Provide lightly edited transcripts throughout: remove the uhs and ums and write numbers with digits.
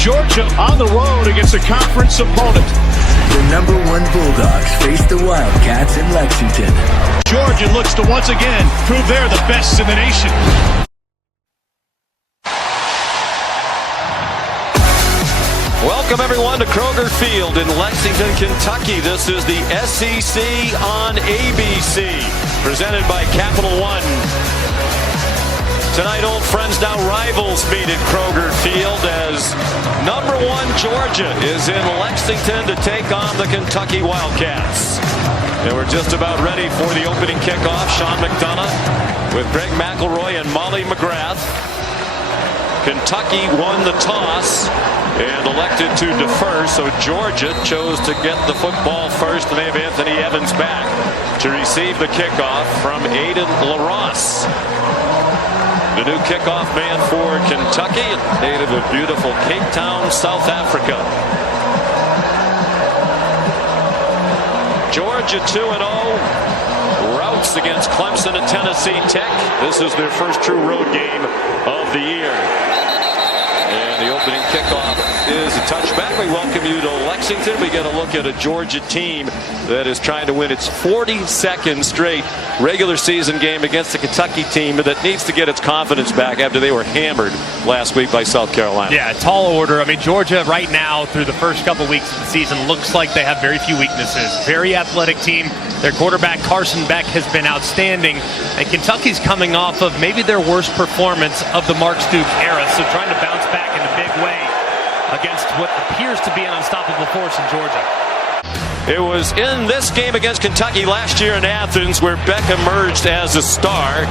Georgia on the road against a conference opponent. The number one Bulldogs face the Wildcats in Lexington. Georgia looks to once again prove they're the best in the nation. Welcome everyone to Kroger Field in Lexington, Kentucky. This is the SEC on ABC, presented by Capital One. Tonight, old friends, now rivals meet at Kroger Field as number one Georgia is in Lexington to take on the Kentucky Wildcats. And we're just about ready for the opening kickoff. Sean McDonough with Greg McElroy and Molly McGrath. Kentucky won the toss and elected to defer, so Georgia chose to get the football first, and they have Anthony Evans back to receive the kickoff from Aiden LaRosse. The new kickoff man for Kentucky, native of beautiful Cape Town, South Africa. Georgia 2-0. Routes against Clemson and Tennessee Tech. This is their first true road game of the year. And the opening kickoff is a touchback. We welcome you to Lexington. We get a look at a Georgia team that is trying to win its 42nd straight regular season game against a Kentucky team that needs to get its confidence back after they were hammered last week by South Carolina. Yeah, tall order. I mean, Georgia right now through the first couple weeks of the season looks like they have very few weaknesses. Very athletic team. Their quarterback Carson Beck has been outstanding, and Kentucky's coming off of maybe their worst performance of the Mark Stoops era, so trying to bounce back in a big way against what appears to be an unstoppable force in Georgia. It was in this game against Kentucky last year in Athens where Beck emerged as a star.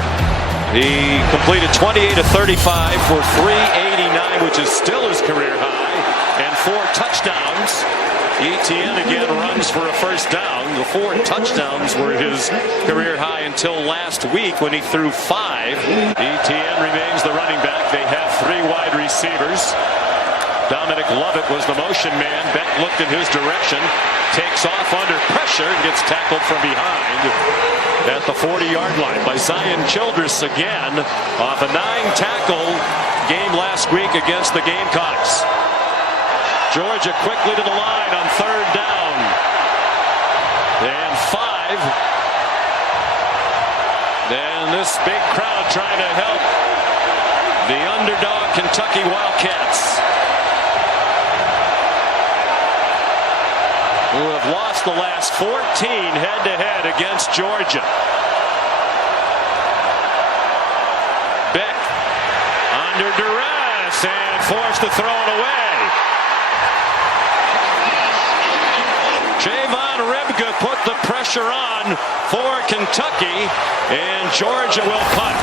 He completed 28 of 35 for 389, which is still his career high, and 4 touchdowns. Etienne again runs for a first down. The 4 touchdowns were his career high until last week when he threw 5. Etienne remains the running back. They have 3 wide receivers. Dominic Lovett was the motion man. Beck looked in his direction, takes off under pressure, and gets tackled from behind at the 40-yard line by Zion Childress again off a 9-tackle game last week against the Gamecocks. Georgia quickly to the line on 3rd down. And 5. And this big crowd trying to help the underdog Kentucky Wildcats, who have lost the last 14 head-to-head against Georgia. Beck under duress and forced to throw it away. Javon Ribka put the pressure on for Kentucky, and Georgia will punt.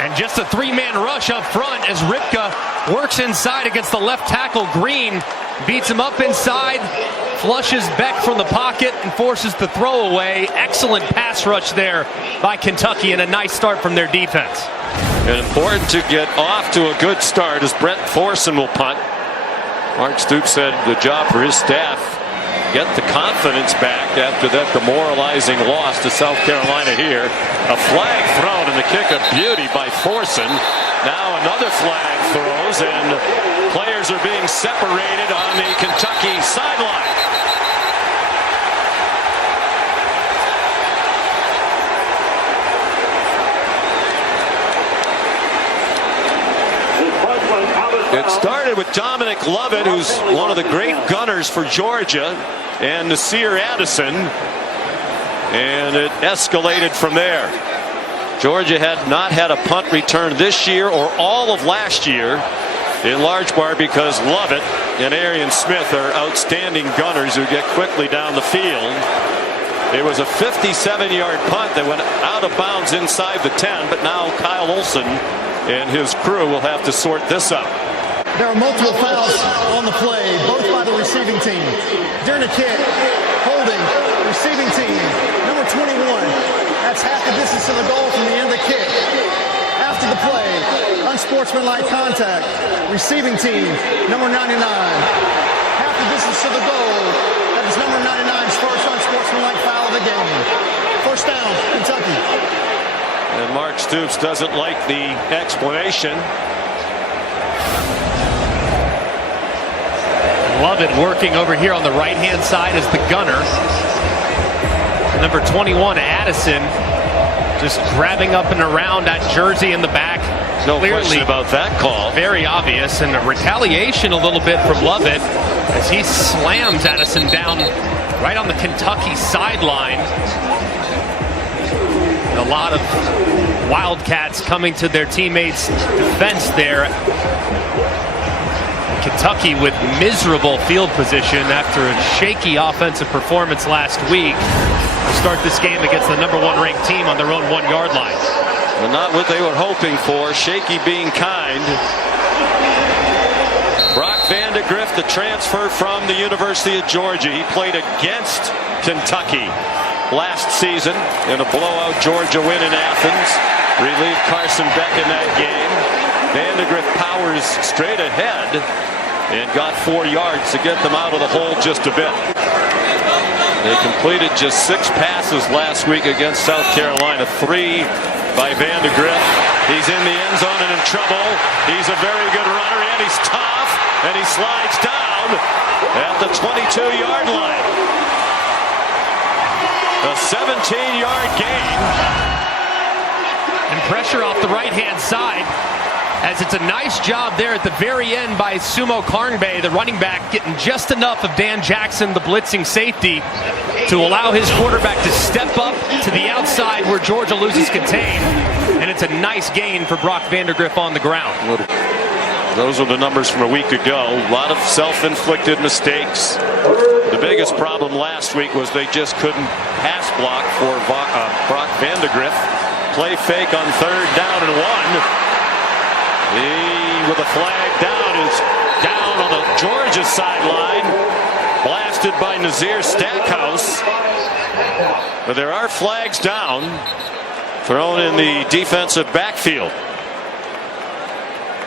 And just a 3-man rush up front as Ribka works inside against the left tackle Green. Beats him up inside, flushes Beck from the pocket, and forces the throwaway. Excellent pass rush there by Kentucky, and a nice start from their defense. And important to get off to a good start as Brett Thorson will punt. Mark Stoops said the job for his staff, get the confidence back after that demoralizing loss to South Carolina here. A flag thrown and the kick of beauty by Thorson. Now another flag throws, and players are being separated on the Kentucky sideline. It started with Dominic Lovett, who's one of the great gunners for Georgia, and Nasir Addison, and it escalated from there. Georgia had not had a punt return this year or all of last year, in large part because Lovett and Arian Smith are outstanding gunners who get quickly down the field. It was a 57-yard punt that went out of bounds inside the 10, but now Kyle Olson and his crew will have to sort this up. There are multiple fouls on the play, both by the receiving team. During the kick, holding, receiving team, number 21. That's half the distance to the goal from the end of the kick. After the play, unsportsmanlike contact, receiving team, number 99. Half the distance to the goal. That is number 99's first unsportsmanlike foul of the game. First down, Kentucky. And Mark Stoops doesn't like the explanation. Lovett working over here on the right-hand side as the gunner. Number 21, Addison, just grabbing up and around that jersey in the back. No Clearly question about that call. very obvious, and a retaliation a little bit from Lovett as he slams Addison down right on the Kentucky sideline. A lot of Wildcats coming to their teammates' defense there. Kentucky with miserable field position after a shaky offensive performance last week to start this game against the #1 ranked team on their own 1 yard line. But not what they were hoping for. Shaky being kind. Brock Vandegrift, the transfer from the University of Georgia. He played against Kentucky last season in a blowout Georgia win in Athens. Relieved Carson Beck in that game. Vandegrift powers straight ahead and got 4 yards to get them out of the hole just a bit. They completed just 6 passes last week against South Carolina. 3 by Vandegrift. He's in the end zone and in trouble. He's a very good runner and he's tough, and he slides down at the 22-yard line. A 17-yard gain. And pressure off the right-hand side, as it's a nice job there at the very end by Sumo Karngbae, the running back, getting just enough of Dan Jackson, the blitzing safety, to allow his quarterback to step up to the outside where Georgia loses contain. And it's a nice gain for Brock Vandegrift on the ground. Those are the numbers from a week ago. A lot of self-inflicted mistakes. The biggest problem last week was they just couldn't pass block for Brock Vandegrift. Play fake on 3rd down and 1. He, with a flag down, is down on the Georgia sideline. Blasted by Nazir Stackhouse. But there are flags down, thrown in the defensive backfield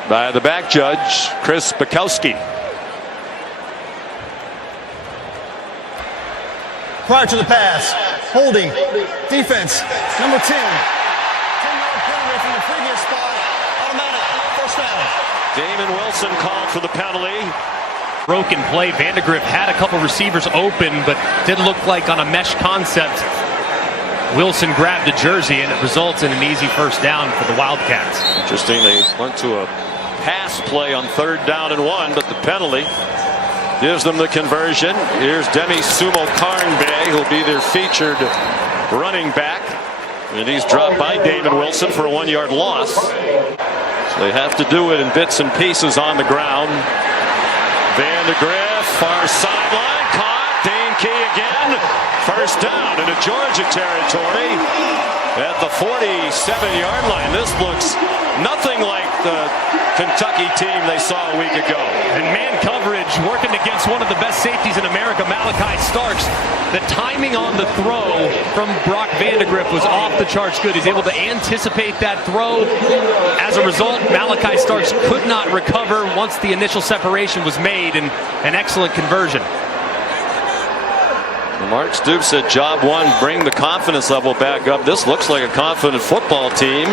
by the back judge, Chris Bukowski. Prior to the pass, holding, defense, number 10. 10-yard penalty from the previous spot, automatic, first down. Damon Wilson called for the penalty. Broken play. Vandegrift had a couple receivers open, but didn't look like on a mesh concept. Wilson grabbed a jersey, and it results in an easy first down for the Wildcats. Interesting, they went to a pass play on 3rd down and 1, but the penalty gives them the conversion. Here's Demi Sumo Karngbae, who'll be their featured running back. And he's dropped by Damon Wilson for a 1-yard loss. So they have to do it in bits and pieces on the ground. Vandegrift, far sideline, caught. Dane Key again. First down into Georgia territory at the 47-yard line. This looks nothing like the Kentucky team they saw a week ago. And man coverage working against one of the best safeties in America, Malachi Starks. The timing on the throw from Brock Vandegrift was off the charts good. He's able to anticipate that throw. As a result, Malachi Starks could not recover once the initial separation was made, and an excellent conversion. Mark Stoops said job 1, bring the confidence level back up. This looks like a confident football team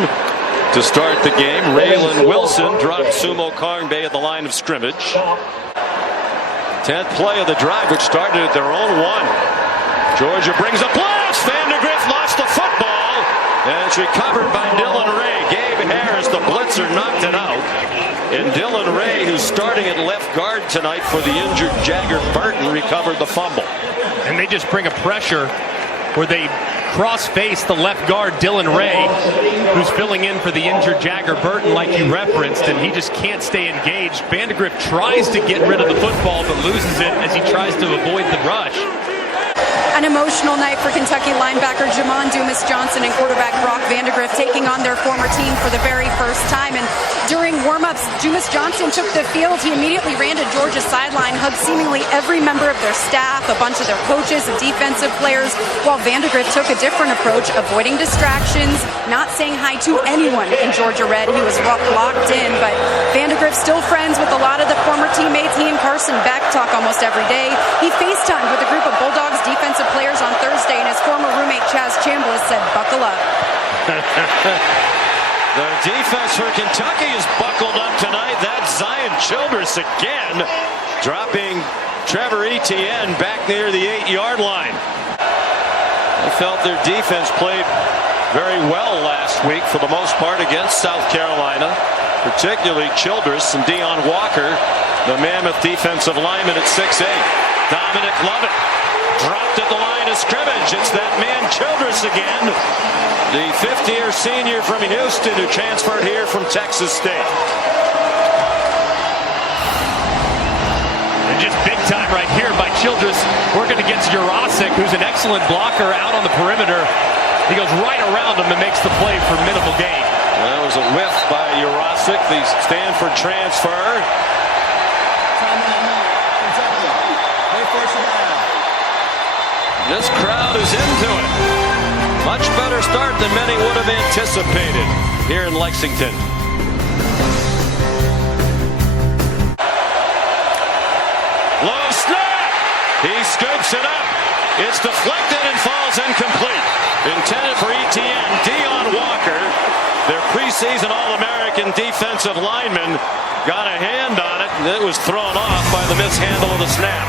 to start the game. Raylan Wilson dropped Sumo Karngbae at the line of scrimmage. 10th play of the drive, which started at their own 1. Georgia brings a blitz. Vandegrift lost the football, and it's recovered by Dylan Ray. Gabe Harris, the blitzer, knocked it out. And Dylan Ray, who's starting at left guard tonight for the injured Jagger Burton, recovered the fumble. And they just bring a pressure where they cross-face the left guard, Dylan Ray, who's filling in for the injured Jagger Burton like you referenced, and he just can't stay engaged. Vandegrift tries to get rid of the football but loses it as he tries to avoid the rush. An emotional night for Kentucky linebacker Jamon Dumas-Johnson and quarterback Brock Vandegrift taking on their former team for the very first time. And during warm-ups, Dumas-Johnson took the field. He immediately ran to Georgia's sideline, hugged seemingly every member of their staff, a bunch of their coaches and defensive players, while Vandegrift took a different approach, avoiding distractions, not saying hi to anyone in Georgia Red. He was locked in, but Vandegrift still friends with a lot of the former teammates. He and Carson Beck talk almost every day. He FaceTimed with a group of Bulldogs defensive players on Thursday, and his former roommate Chaz Chambliss said, "Buckle up." The defense for Kentucky is buckled up tonight. That's Zion Childress again, dropping Trevor Etienne back near the 8-yard line. I felt their defense played very well last week for the most part against South Carolina, particularly Childress and Deion Walker, the Mammoth defensive lineman at 6'8". Dominic Lovett dropped at the line of scrimmage. It's that man Childress again, the 50-year senior from Houston who transferred here from Texas State. And just big time right here by Childress, working against Jurasik, who's an excellent blocker out on the perimeter. He goes right around him and makes the play for minimal gain. That was a whiff by Jurasik, the Stanford transfer. This crowd is into it. Much better start than many would have anticipated here in Lexington. Low snap. He scoops it up. It's deflected and falls incomplete. Intended for Etienne. Deion Walker, their preseason All-American defensive lineman, got a hand on it, and it was thrown off by the mishandle of the snap.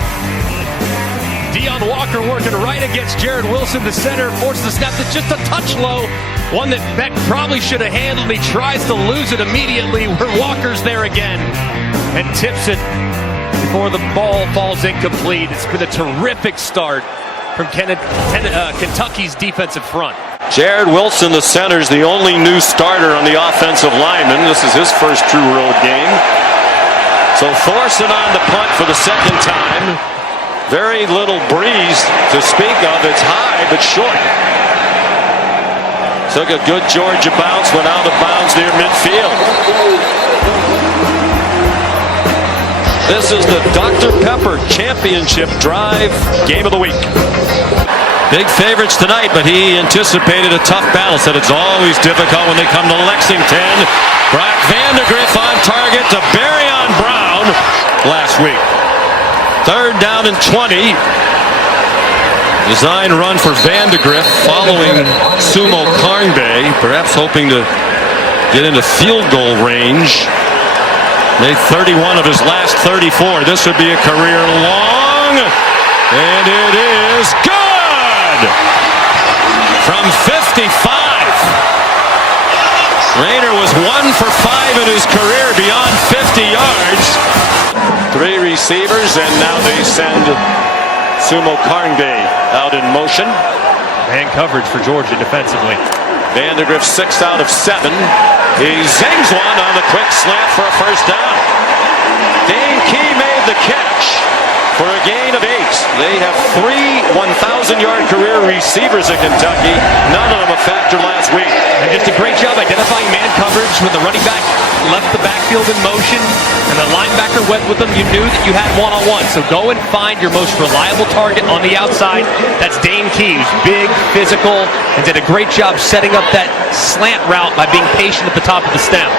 Deion Walker working right against Jared Wilson, the center, forces the snap that's just a touch low. One that Beck probably should have handled. He tries to lose it immediately where Walker's there again and tips it before the ball falls incomplete. It's been a terrific start from Kentucky's defensive front. Jared Wilson, the center, is the only new starter on the offensive lineman. This is his first true road game. So Thorson on the punt for the second time. Very little breeze to speak of. It's high but short. Took a good Georgia bounce, went out of bounds near midfield. This is the Dr. Pepper Championship Drive Game of the Week. Big favorites tonight, but he anticipated a tough battle. Said it's always difficult when they come to Lexington. Brock Vandagriff on target to Barryon Brown last week. 3rd down and 20. Design run for Vandagriff following Sumo Karngbe, perhaps hoping to get into field goal range. Made 31 of his last 34. This would be a career long, and it is good! From 55. Rayner was 1 for 5 in his career beyond 50 yards. 3 receivers, and now they send Sumo Karngbe out in motion. Man coverage for Georgia defensively. Vandagriff 6 out of 7. He zings one on the quick slant for a first down. Dane Key made the catch for a gain of 8. They have 3 1,000-yard career receivers in Kentucky. None of them a factor last week. And just a great job identifying man coverage when the running back left the backfield in motion and the linebacker went with them. You knew that you had one-on-one. So go and find your most reliable target on the outside. That's Dane Key, who's big, physical, and did a great job setting up that slant route by being patient at the top of the snap.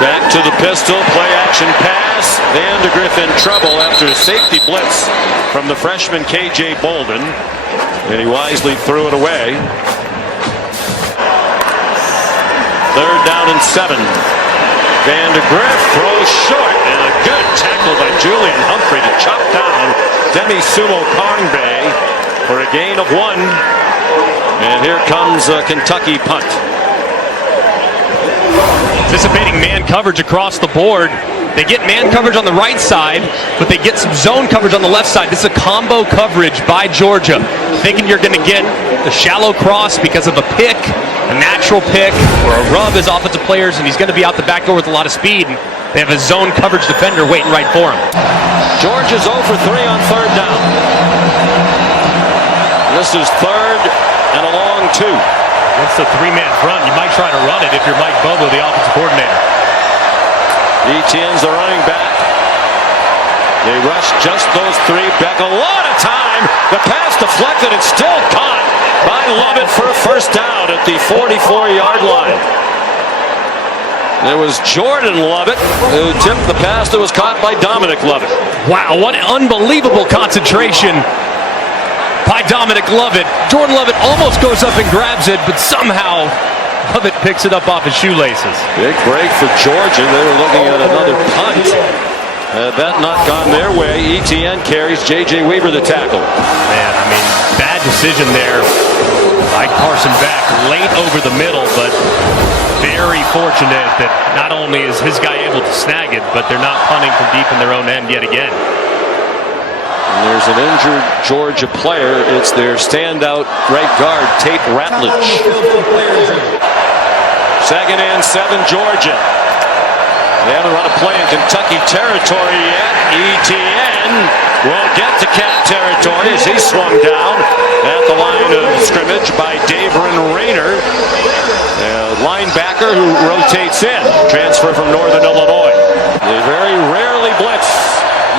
Back to the pistol, play action pass. Vandagriff in trouble after a safety blitz from the freshman KJ Bolden. And he wisely threw it away. 3rd down and 7. Vandagriff throws short, and a good tackle by Julian Humphrey to chop down Demi Sumo Karngbe for a gain of 1. And here comes a Kentucky punt. Anticipating man coverage across the board. They get man coverage on the right side, but they get some zone coverage on the left side. This is a combo coverage by Georgia. Thinking you're going to get the shallow cross because of a pick, a natural pick, or a rub as offensive players, and he's going to be out the back door with a lot of speed. And they have a zone coverage defender waiting right for him. Georgia's 0 for 3 on 3rd down. This is 3rd and a long 2. Against the 3-man front, you might try to run it if you're Mike Bobo, the offensive coordinator. Etienne's the running back. They rush just those 3. Beck a lot of time. The pass deflected and still caught by Lovett for a first down at the 44-yard line. There was Jordan Lovett who tipped the pass that was caught by Dominic Lovett. Wow, what an unbelievable concentration by Dominic Lovett. Jordan Lovett almost goes up and grabs it, but somehow Lovett picks it up off his shoelaces. Big break for Georgia. They were looking at another punt. That not gone their way. ETN carries. J.J. Weaver the tackle. Man, I mean, bad decision there by Carson Beck. Late over the middle, but very fortunate that not only is his guy able to snag it, but they're not punting from deep in their own end yet again. And there's an injured Georgia player. It's their standout right guard, Tate Ratledge. 2nd and 7, Georgia. They haven't run a play in Kentucky territory yet. ETN will get to Cat territory as he swung down at the line of scrimmage by Davron Rayner, a linebacker who rotates in, transfer from Northern Illinois. They very rarely blitz.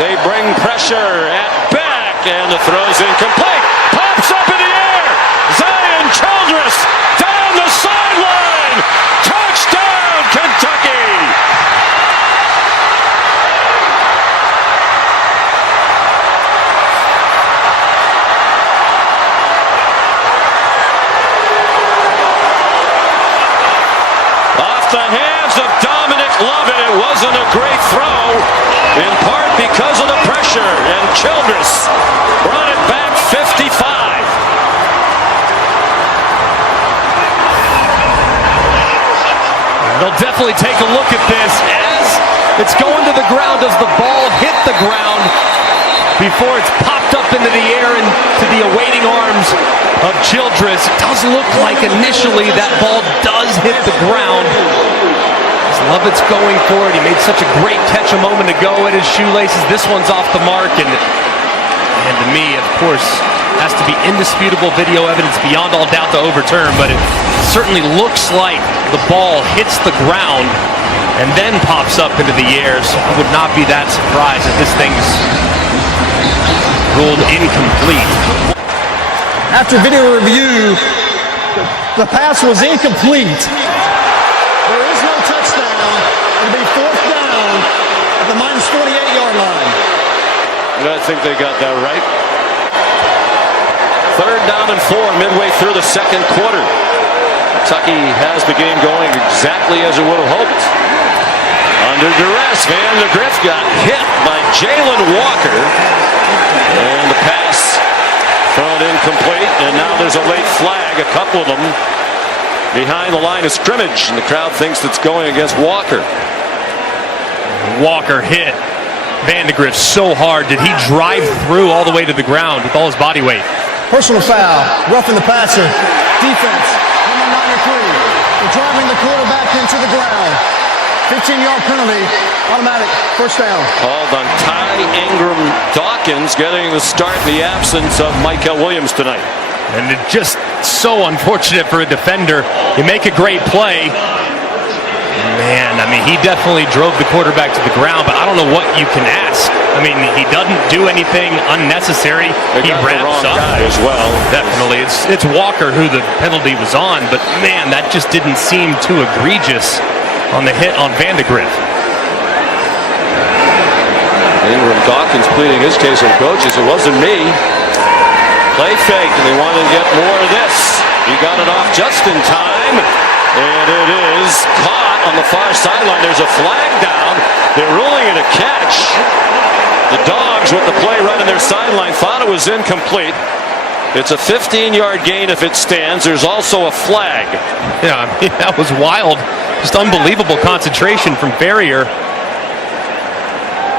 They bring pressure at Beck, and the throw's incomplete. Pops up in the air. Zion Childress down the sideline. Touchdown, Kentucky. The hands of Dominic Lovett. It wasn't a great throw, in part because of the pressure, and Childress brought it back 55. They'll definitely take a look at this as it's going to the ground. Does the ball hit the ground before it's popped up into the air and to the awaiting arms of Childress? It does look like initially that ball does hit the ground. As Lovett's going for it. He made such a great catch a moment ago at his shoelaces. This one's off the mark, and to me, of course, has to be indisputable video evidence beyond all doubt to overturn, but it certainly looks like the ball hits the ground and then pops up into the air, so I would not be that surprised if this thing's ruled incomplete. After video review, the pass was incomplete. There is no touchdown. It'll be 4th down at the minus 48-yard line. I think they got that right. 3rd down and 4 midway through the 2nd quarter. Kentucky has the game going exactly as it would have hoped. Under duress, Vandegrift got hit by Jalen Walker. And the pass thrown incomplete. And now there's a late flag, a couple of them behind the line of scrimmage. And the crowd thinks it's going against Walker. Walker hit Vandegrift so hard. Did he drive through all the way to the ground with all his body weight? Personal foul, roughing the passer. Defense, number 93. They're driving the quarterback into the ground. 15-yard penalty, automatic, 1st down. Called on Ty Ingram Dawkins, getting the start in the absence of Michael Williams tonight. And it's just so unfortunate for a defender. You make a great play. Man, I mean, he definitely drove the quarterback to the ground, but I don't know what you can ask. I mean, he doesn't do anything unnecessary. He wraps up as well. Definitely. It's Walker who the penalty was on, but man, that just didn't seem too egregious on the hit on Vandegrift. Ingram Dawkins pleading his case with coaches. It wasn't me. Play fake, and they wanted to get more of this. He got it off just in time, and it is caught on the far sideline. There's a flag down. They're ruling it a catch. The Dogs with the play right on their sideline thought it was incomplete. It's a 15-yard gain if it stands. There's also a flag. Yeah, I mean, that was wild. Just unbelievable concentration from Ferrier.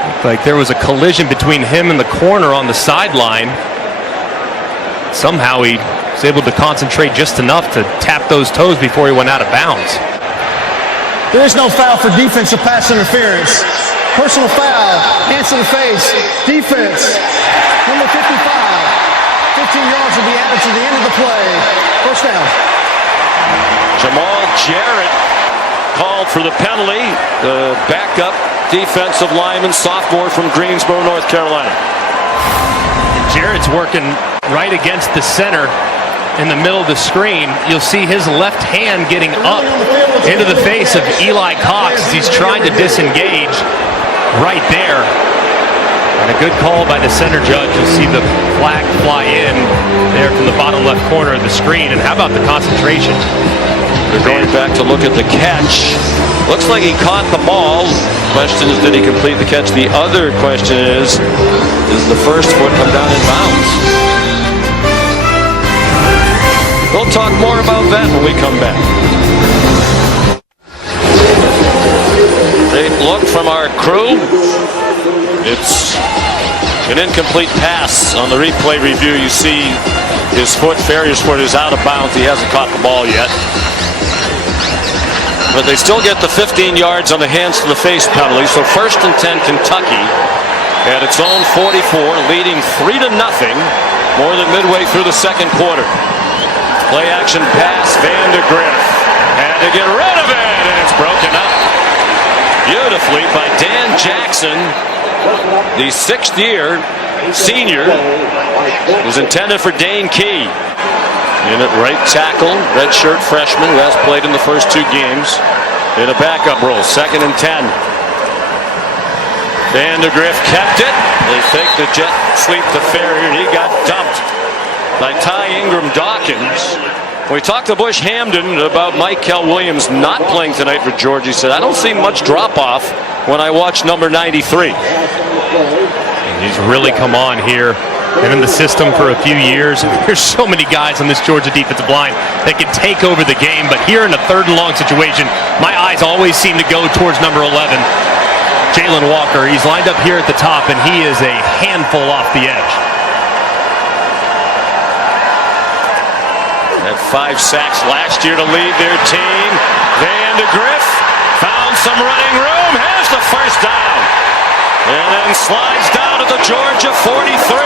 Looked like there was a collision between him and the corner on the sideline. Somehow he was able to concentrate just enough to tap those toes before he went out of bounds. There is no foul for defensive pass interference. Personal foul, hands to the face, defense, number 55. 15 yards will be added to the end of the play. 1st down. Jamal Jarrett called for the penalty. The backup defensive lineman, sophomore from Greensboro, North Carolina. Jarrett's working right against the center in the middle of the screen. You'll see his left hand getting up into the face of Eli Cox as he's trying to disengage right there. And a good call by the center judge. You'll see the flag fly in there from the bottom left corner of the screen. And how about the concentration They're going back to look at the catch. Looks like he caught the ball. Question is, did he complete the catch? The other question is the first foot come down in bounds? We'll talk more about that when we come back. Great look from our crew. It's an incomplete pass. On the replay review, you see his foot, Ferrier's foot, is out of bounds. He hasn't caught the ball yet. But they still get the 15 yards on the hands to the face penalty. So 1st and 10 Kentucky at its own 44, leading 3-0 more than midway through the second quarter. Play action pass, Vandegrift had to get rid of it, and it's broken up beautifully by Dan Jackson. The 6th-year senior was intended for Dane Key. In at right tackle, redshirt freshman who has played in the first 2 games in a backup role. 2nd and 10. Vandegrift kept it. They fake the jet sweep to Ferrier. He got dumped by Ty Ingram Dawkins. We talked to Bush Hamden about Michael Williams not playing tonight for Georgia. He said, I don't see much drop-off when I watch number 93. He's really come on here. Been in the system for a few years. There's so many guys on this Georgia defensive line that can take over the game, but here in a 3rd and long situation, my eyes always seem to go towards number 11, Jalen Walker. He's lined up here at the top, and he is a handful off the edge. Had 5 sacks last year to lead their team. Vandegrift found some running room, has the first down, and then slides down to the Georgia 43.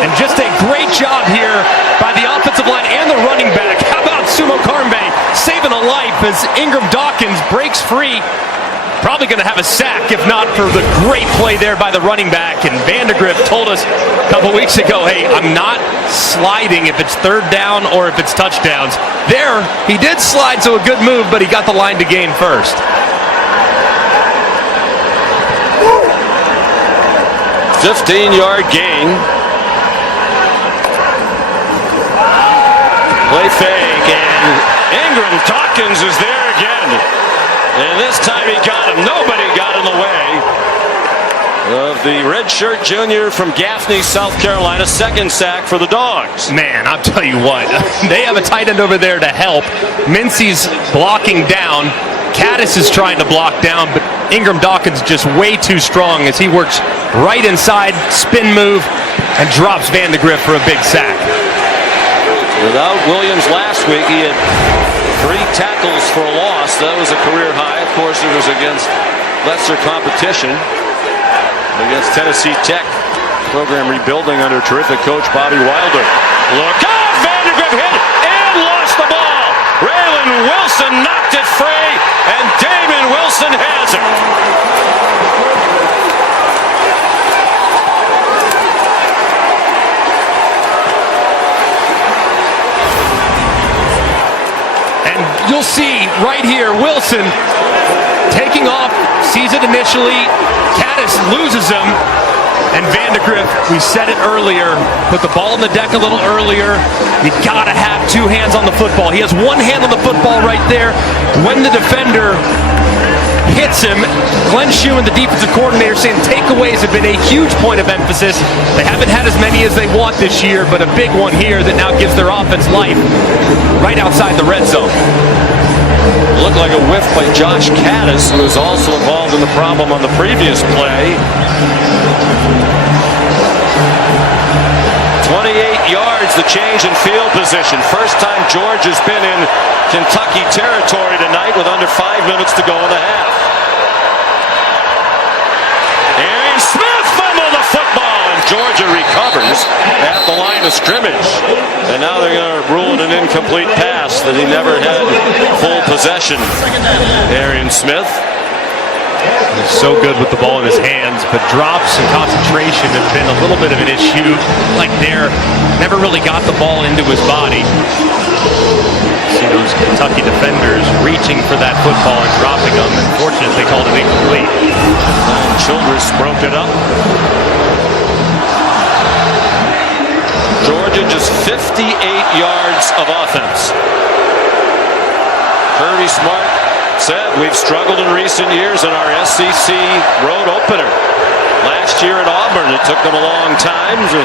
And just a great job here by the offensive line and the running back. How about Sumo Karmbe saving a life as Ingram Dawkins breaks free. Probably going to have a sack if not for the great play there by the running back. And Vandegrift told us a couple weeks ago, hey, I'm not sliding if it's 3rd down or if it's touchdowns. There, he did slide, so a good move, but he got the line to gain first. – 15-yard gain. Play fake, and Ingram Dawkins is there again. And this time he got him. Nobody got in the way of the redshirt junior from Gaffney, South Carolina. 2nd sack for the Dogs. Man, I'll tell you what. They have a tight end over there to help. Mincy's blocking down. Caddis is trying to block down, but Ingram Dawkins just way too strong as he works right inside, spin move, and drops Vandegrift for a big sack. Without Williams last week, he had 3 tackles for a loss. That was a career high. Of course, it was against lesser competition. Against Tennessee Tech. Program rebuilding under terrific coach Bobby Wilder. Look out! Vandegrift hit and lost the ball. Raylan Wilson knocked it free, and Damon Wilson has it. You'll see right here, Wilson taking off, sees it initially, Caddis loses him, and Vandegrift, we said it earlier, put the ball on the deck a little earlier. You gotta have 2 hands on the football. He has 1 hand on the football right there. When the defender hits him, Glenn Schumann, the defensive coordinator, saying takeaways have been a huge point of emphasis. They haven't had as many as they want this year, but a big one here that now gives their offense life right outside the red zone. Looked like a whiff by Josh Caddis, who was also involved in the problem on the previous play. 28 yards, the change in field position. First time Georgia's been in Kentucky territory tonight with under 5 minutes to go in the half. Aaron Smith fumbled the football, and Georgia recovers at the line of scrimmage. And now they're going to rule it an incomplete pass that he never had full possession. Arian Smith. He's so good with the ball in his hands, but drops and concentration have been a little bit of an issue. Like never really got the ball into his body. See those Kentucky defenders reaching for that football and dropping them. Unfortunately, they called it incomplete. And Childress broke it up. Georgia yards of offense. Kirby Smart said, we've struggled in recent years in our SEC road opener. Last year at Auburn, it took them a long time to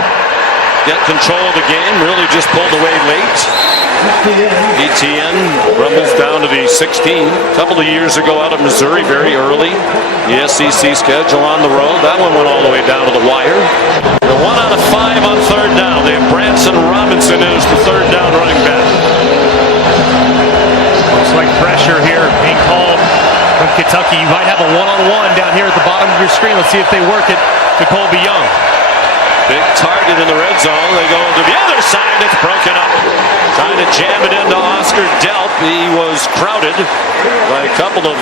get control of the game, really just pulled away late. ETN rumbles down to the 16. A couple of years ago out of Missouri, very early. The SEC schedule on the road. That one went all the way down to the wire. They're 1 out of 5 on third down. They have Branson Robinson as the third down running back. Looks like pressure here being called from Kentucky. You might have a one-on-one down here at the bottom of your screen. Let's see if they work it to Colby Young. Big target in the red zone. They go to the other side. It's broken up. Trying to jam it into Oscar Delp. He was crowded by a couple of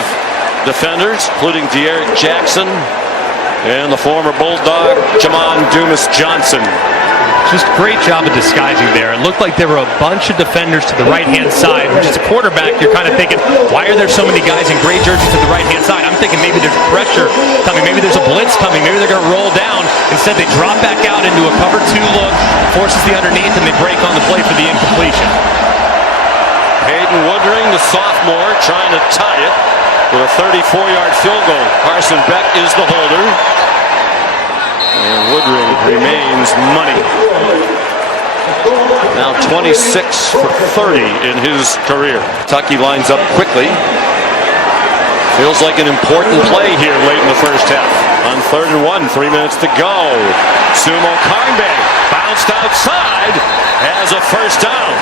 defenders, including De'Aaron Jackson and the former Bulldog, Jamon Dumas Johnson. Just great job of disguising there. It looked like there were a bunch of defenders to the right-hand side, which is a quarterback. You're kind of thinking, why are there so many guys in gray jerseys to the right-hand side? I'm thinking maybe there's pressure coming. Maybe there's a blitz coming. Maybe they're going to roll down. Instead, they drop back out into a cover 2 look, forces the underneath, and they break on the play for the incompletion. Hayden Woodring, the sophomore, trying to tie it with a 34-yard field goal. Carson Beck is the holder. And Woodring remains money. Now 26 for 30 in his career. Kentucky lines up quickly. Feels like an important play here late in the first half. On 3rd and 1, 3 minutes to go. Sumo Karnbe bounced outside, has a first down.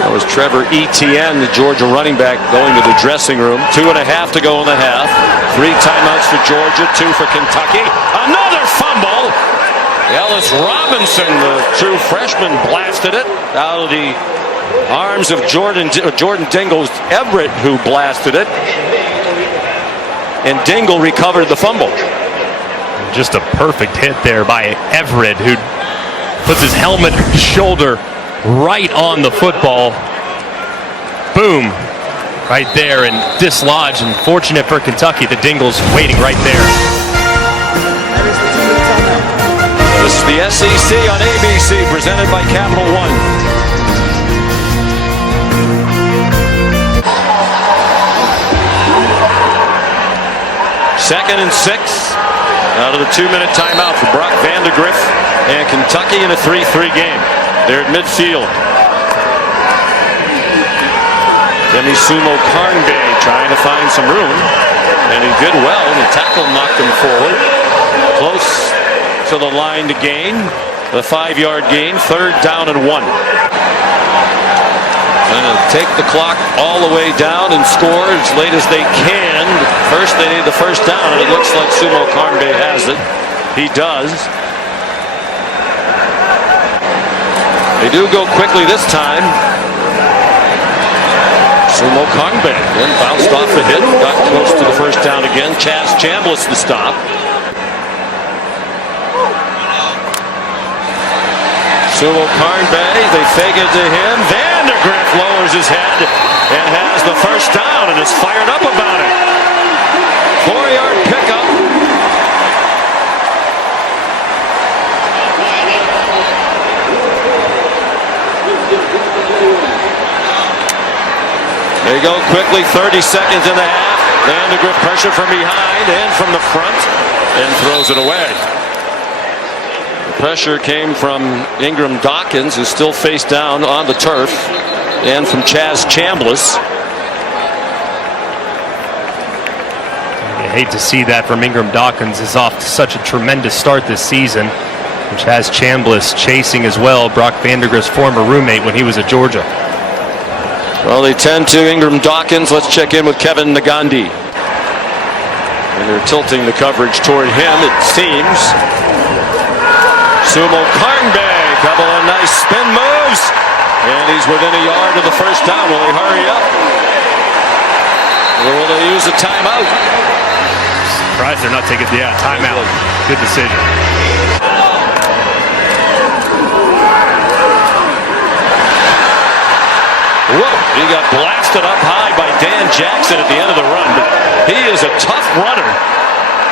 That was Trevor Etienne, the Georgia running back, going to the dressing room. 2.5 to go in the half. 3 timeouts for Georgia, 2 for Kentucky. Another fumble. Ellis Robinson, the true freshman, blasted it out of the arms of Jordan Dingle. Everett who blasted it. And Dingle recovered the fumble. Just a perfect hit there by Everett, who puts his helmet shoulder right on the football. Boom. Right there and dislodged. And fortunate for Kentucky, the Dingle's waiting right there. This is the SEC on ABC, presented by Capital One. Second and 6 out of the 2-minute timeout for Brock Vandagriff and Kentucky in a 3-3 game. They're at midfield. Demi Sumo Karnbe trying to find some room, and he did well. The tackle knocked him forward. Close to the line to gain. The 5-yard gain, 3rd down and 1. Going to take the clock all the way down and score as late as they can. First, they need the first down, and it looks like Sumo Karnbe has it. He does. They do go quickly this time. Sumo Karnbe then bounced off the hit, got close to the first down again. Chaz Chambliss the stop. Sumo Karnbe, they fake it to him. Vandagriff lowers his head and has the first down and is fired up about it. 4-yard pickup. They go quickly, 30 seconds in the half. Vandagriff pressure from behind and from the front and throws it away. Pressure came from Ingram Dawkins, who's still face down on the turf, and from Chaz Chambliss. I hate to see that from Ingram Dawkins. Is off to such a tremendous start this season. And Chaz Chambliss chasing as well, Brock Vandagriff's former roommate when he was at Georgia. Well, they tend to Ingram Dawkins. Let's check in with Kevin Nagandi. And they're tilting the coverage toward him, it seems. Sumo Karnbe, couple of nice spin moves, and he's within a yard of the first down. Will they hurry up? Or will they use a timeout? Surprised they're not taking timeout. Good decision. Whoa, he got blasted up high by Dan Jackson at the end of the run, but he is a tough runner.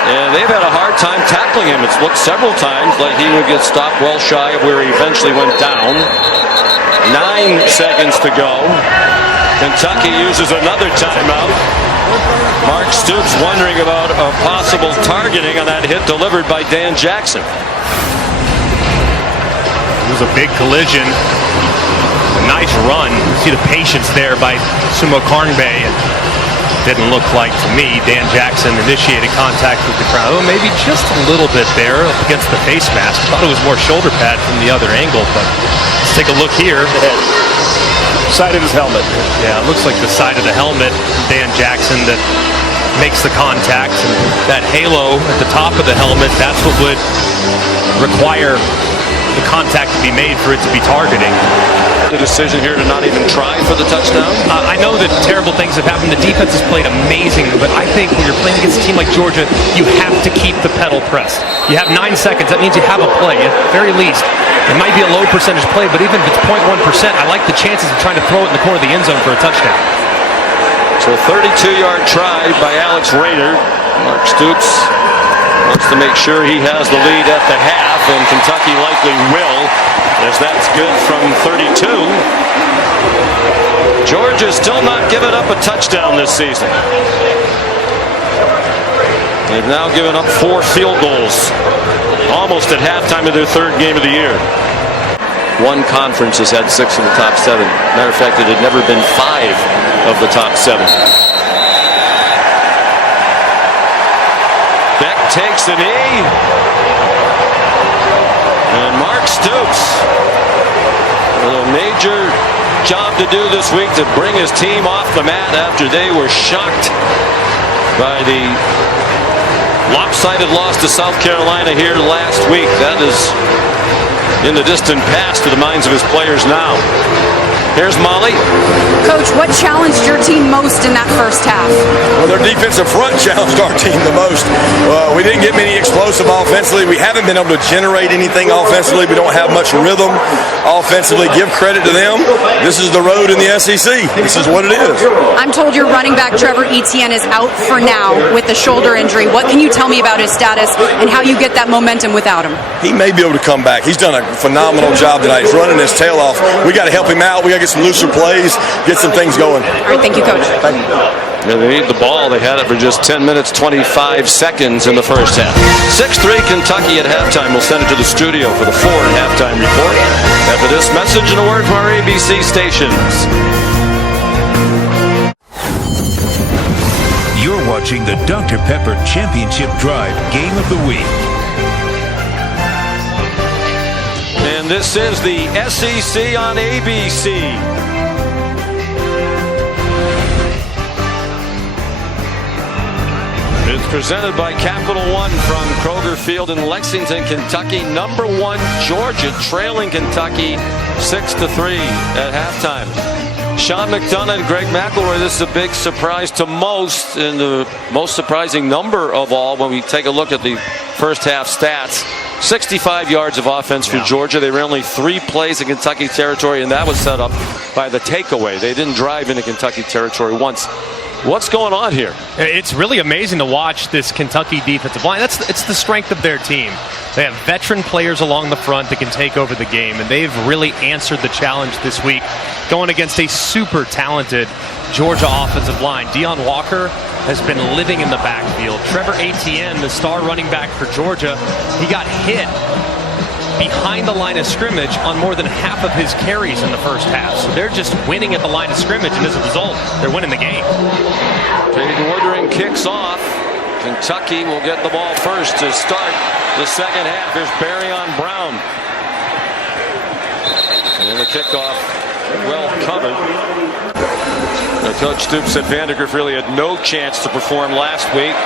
And they've had a hard time tackling him. It's looked several times like he would get stopped well shy of where he eventually went down. 9 seconds to go. Kentucky uses another timeout. Mark Stoops wondering about a possible targeting on that hit delivered by Dan Jackson. It was a big collision. A nice run. You see the patience there by Sumo Karnbe. Didn't look like, to me, Dan Jackson initiated contact with the crowd. Oh, maybe just a little bit there up against the face mask. Thought it was more shoulder pad from the other angle, but let's take a look here. Side of his helmet. Yeah, it looks like the side of the helmet, Dan Jackson, that makes the contact. And that halo at the top of the helmet, that's what would require the contact to be made for it to be targeting. The decision here to not even try for the touchdown? I know that terrible things have happened. The defense has played amazing, but I think when you're playing against a team like Georgia, you have to keep the pedal pressed. You have 9 seconds. That means you have a play, at the very least. It might be a low percentage play, but even if it's 0.1%, I like the chances of trying to throw it in the corner of the end zone for a touchdown. So a 32-yard try by Alex Rader. Mark Stoops wants to make sure he has the lead at the half, and Kentucky likely will, as that's good from 32. Georgia's still not given up a touchdown this season. They've now given up 4 field goals, almost at halftime of their 3rd game of the year. One conference has had 6 in the top 7. Matter of fact, it had never been 5 of the top 7. Beck takes a knee. And Mark Stoops with a major job to do this week to bring his team off the mat after they were shocked by the lopsided loss to South Carolina here last week. That is in the distant past to the minds of his players now. Here's Molly. Coach, what challenged your team most in that first half? Well, their defensive front challenged our team the most. We didn't get many explosive offensively. We haven't been able to generate anything offensively. We don't have much rhythm offensively. Give credit to them. This is the road in the SEC. This is what it is. I'm told your running back Trevor Etienne is out for now with the shoulder injury. What can you tell me about his status and how you get that momentum without him? He may be able to come back. He's done a phenomenal job tonight. He's running his tail off. We got to help him out. We got to get some looser plays, get some things going. All right, thank you, Coach. Thank you. Yeah, they need the ball. They had it for just 10 minutes, 25 seconds in the first half. 6-3 Kentucky at halftime. We'll send it to the studio for the Ford halftime report. After this message and a word from our ABC stations. You're watching the Dr. Pepper Championship Drive Game of the Week. And this is the SEC on ABC. It's presented by Capital One from Kroger Field in Lexington, Kentucky. Number 1 Georgia trailing Kentucky 6-3 at halftime. Sean McDonough and Greg McElroy, this is a big surprise to most, and the most surprising number of all when we take a look at the first half stats. 65 yards of offense for Georgia. They ran only 3 plays in Kentucky territory, and that was set up by the takeaway. They didn't drive into Kentucky territory once. What's going on here? It's really amazing to watch this Kentucky defensive line. It's the strength of their team. They have veteran players along the front that can take over the game, and they've really answered the challenge this week, going against a super talented Georgia offensive line. Deion Walker has been living in the backfield. Trevor Etienne, the star running back for Georgia, he got hit behind the line of scrimmage on more than half of his carries in the first half. So they're just winning at the line of scrimmage, and as a result, they're winning the game. Peyton Woodring kicks off. Kentucky will get the ball first to start the second half. Here's Barryon Brown. And the kickoff well covered. Now, Coach Stoops said Vandegrift really had no chance to perform last week.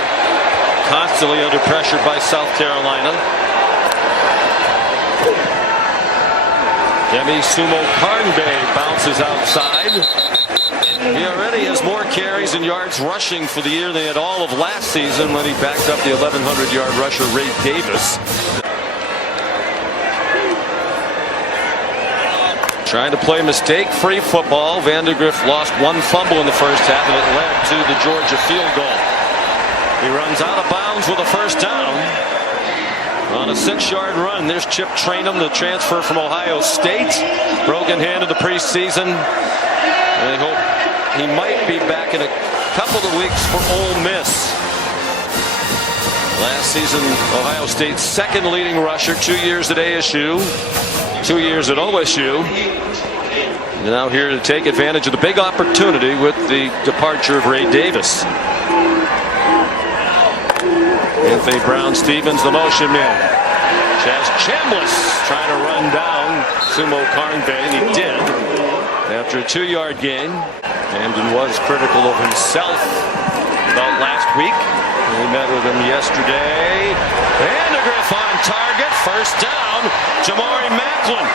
Constantly under pressure by South Carolina. Demi Sumo Karnbe bounces outside. He already has more carries and yards rushing for the year than he had all of last season when he backed up the 1,100-yard rusher Ray Davis. Trying to play mistake-free football. Vandegrift lost 1 fumble in the first half, and it led to the Georgia field goal. He runs out of bounds with a first down on a 6-yard run. There's Chip Trainum, the transfer from Ohio State. Broken hand in the preseason. They hope he might be back in a couple of weeks for Ole Miss. Last season, Ohio State's second leading rusher, 2 years at ASU, 2 years at OSU. Now here to take advantage of the big opportunity with the departure of Ray Davis. Anthony Brown-Stevens, the motion man. Chaz Chambliss trying to run down Sumo Karngbe, and he did after a 2-yard gain. Hamden was critical of himself about last week. We met with him yesterday. Vandegrift on target. First down. Jamari Macklin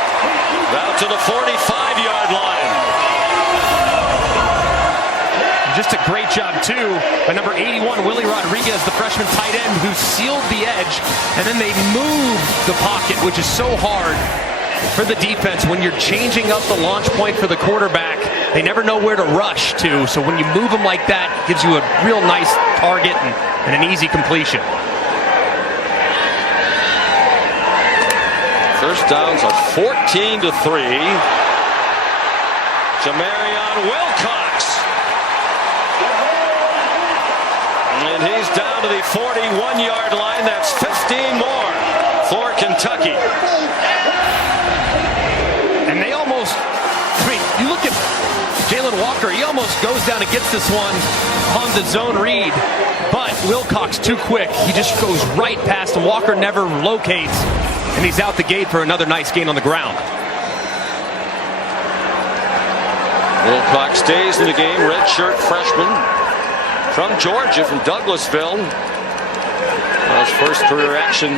out to the 45-yard line. Just a great job, too, by number 81, Willie Rodriguez, the freshman tight end, who sealed the edge, and then they moved the pocket, which is so hard for the defense when you're changing up the launch point for the quarterback. They never know where to rush to, so when you move them like that, it gives you a real nice target and an easy completion. First down's a 14-3. Jamarion Wilcox. And he's down to the 41-yard line. That's 15 more for Kentucky. And they almost, you look at Jalen Walker, he almost goes down and gets this one on the zone read. But Wilcox too quick. He just goes right past him. Walker never locates. And he's out the gate for another nice gain on the ground. Wilcox stays in the game. Redshirt freshman from Georgia, from Douglasville. His first career action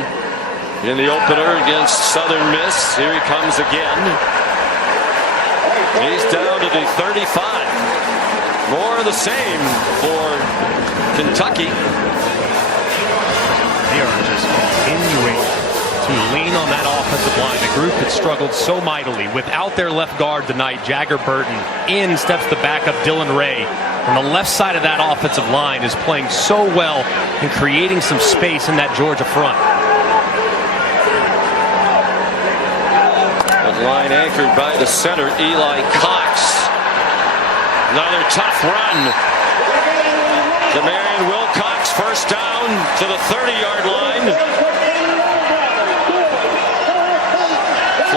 in the opener against Southern Miss. Here he comes again. He's down to the 35. More of the same for Kentucky. They are just continuing to lean on that offensive line. A group that struggled so mightily without their left guard tonight, Jagger Burton. In steps the backup Dylan Ray. And the left side of that offensive line is playing so well and creating some space in that Georgia front. The line anchored by the center, Eli Cox. Another tough run. Jamarion Wilcox, first down to the 30-yard line.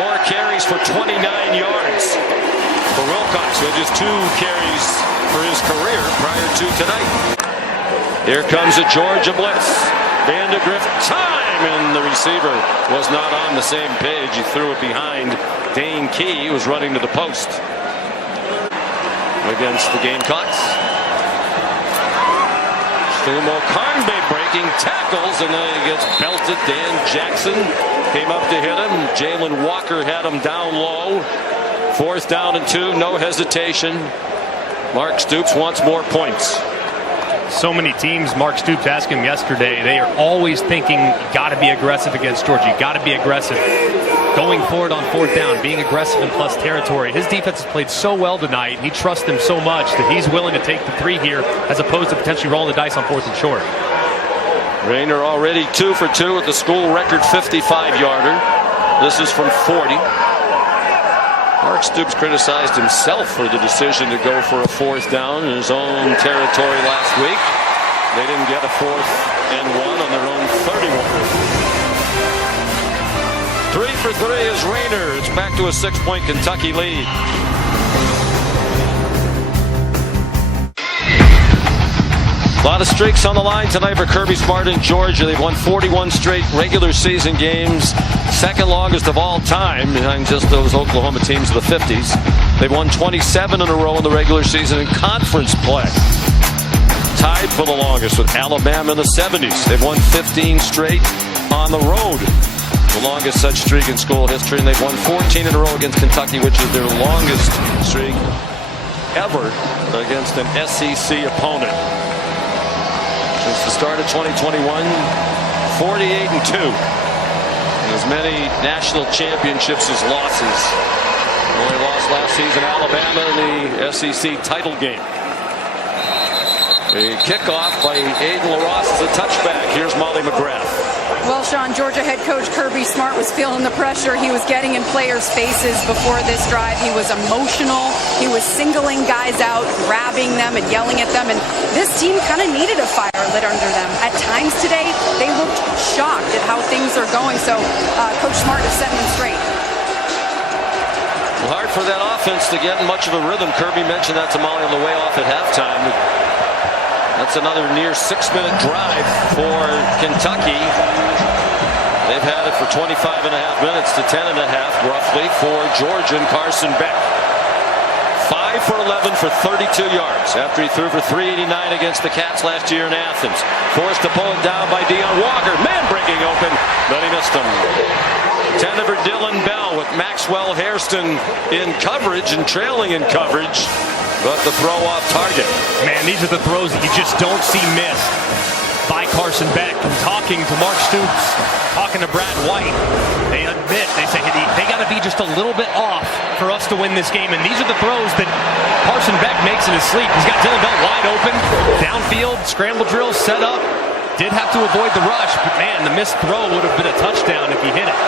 4 carries for 29 yards for Wilcox, who had just 2 carries for his career prior to tonight. Here comes a Georgia blitz. Vandegrift time, and the receiver was not on the same page. He threw it behind Dane Key, who was running to the post against the Gamecocks. Sumo Karngbe breaking tackles, and then he gets belted. Dan Jackson came up to hit him. Jalen Walker had him down low. 4th down and 2, no hesitation. Mark Stoops wants more points. So many teams, Mark Stoops asked him yesterday, they are always thinking, got to be aggressive against Georgia. You got to be aggressive. Going forward on 4th down, being aggressive in plus territory. His defense has played so well tonight, and he trusts them so much that he's willing to take the 3 here as opposed to potentially rolling the dice on 4th and short. Rayner already 2 for 2 with the school record 55-yarder. This is from 40. Mark Stoops criticized himself for the decision to go for a 4th down in his own territory last week. They didn't get a 4th and 1 on their own 31. 3 for 3 is Rayner. It's back to a 6-point Kentucky lead. A lot of streaks on the line tonight for Kirby Smart in Georgia. They've won 41 straight regular season games, second longest of all time behind just those Oklahoma teams of the 50s. They've won 27 in a row in the regular season in conference play. Tied for the longest with Alabama in the 70s. They've won 15 straight on the road. The longest such streak in school history, and they've won 14 in a row against Kentucky, which is their longest streak ever against an SEC opponent. Since the start of 2021, 48-2. As many national championships as losses. Only lost last season, Alabama in the SEC title game. A kickoff by Aiden LaRosse is a touchback. Here's Molly McGrath. Well, Sean, Georgia head coach Kirby Smart was feeling the pressure. He was getting in players' faces before this drive. He was emotional. He was singling guys out, grabbing them and yelling at them. And this team kind of needed a fire lit under them. At times today, they looked shocked at how things are going. So Coach Smart is setting them straight. Well, hard for that offense to get much of a rhythm. Kirby mentioned that to Molly on the way off at halftime. That's another near 6-minute drive for Kentucky. They've had it for 25.5 minutes to 10.5 roughly for Georgia and Carson Beck. 5 for 11 for 32 yards after he threw for 389 against the Cats last year in Athens. Forced to pull it down by Deion Walker. Man breaking open, but he missed him. 10 for Dylan Bell with Maxwell Hairston in coverage and trailing in coverage. But the throw off target. Man, these are the throws that you just don't see missed by Carson Beck. And talking to Mark Stoops, talking to Brad White, they admit, they say they got to be just a little bit off for us to win this game. And these are the throws that Carson Beck makes in his sleep. He's got Dylan Bell wide open, downfield, scramble drill set up. Did have to avoid the rush, but man, the missed throw would have been a touchdown if he hit it.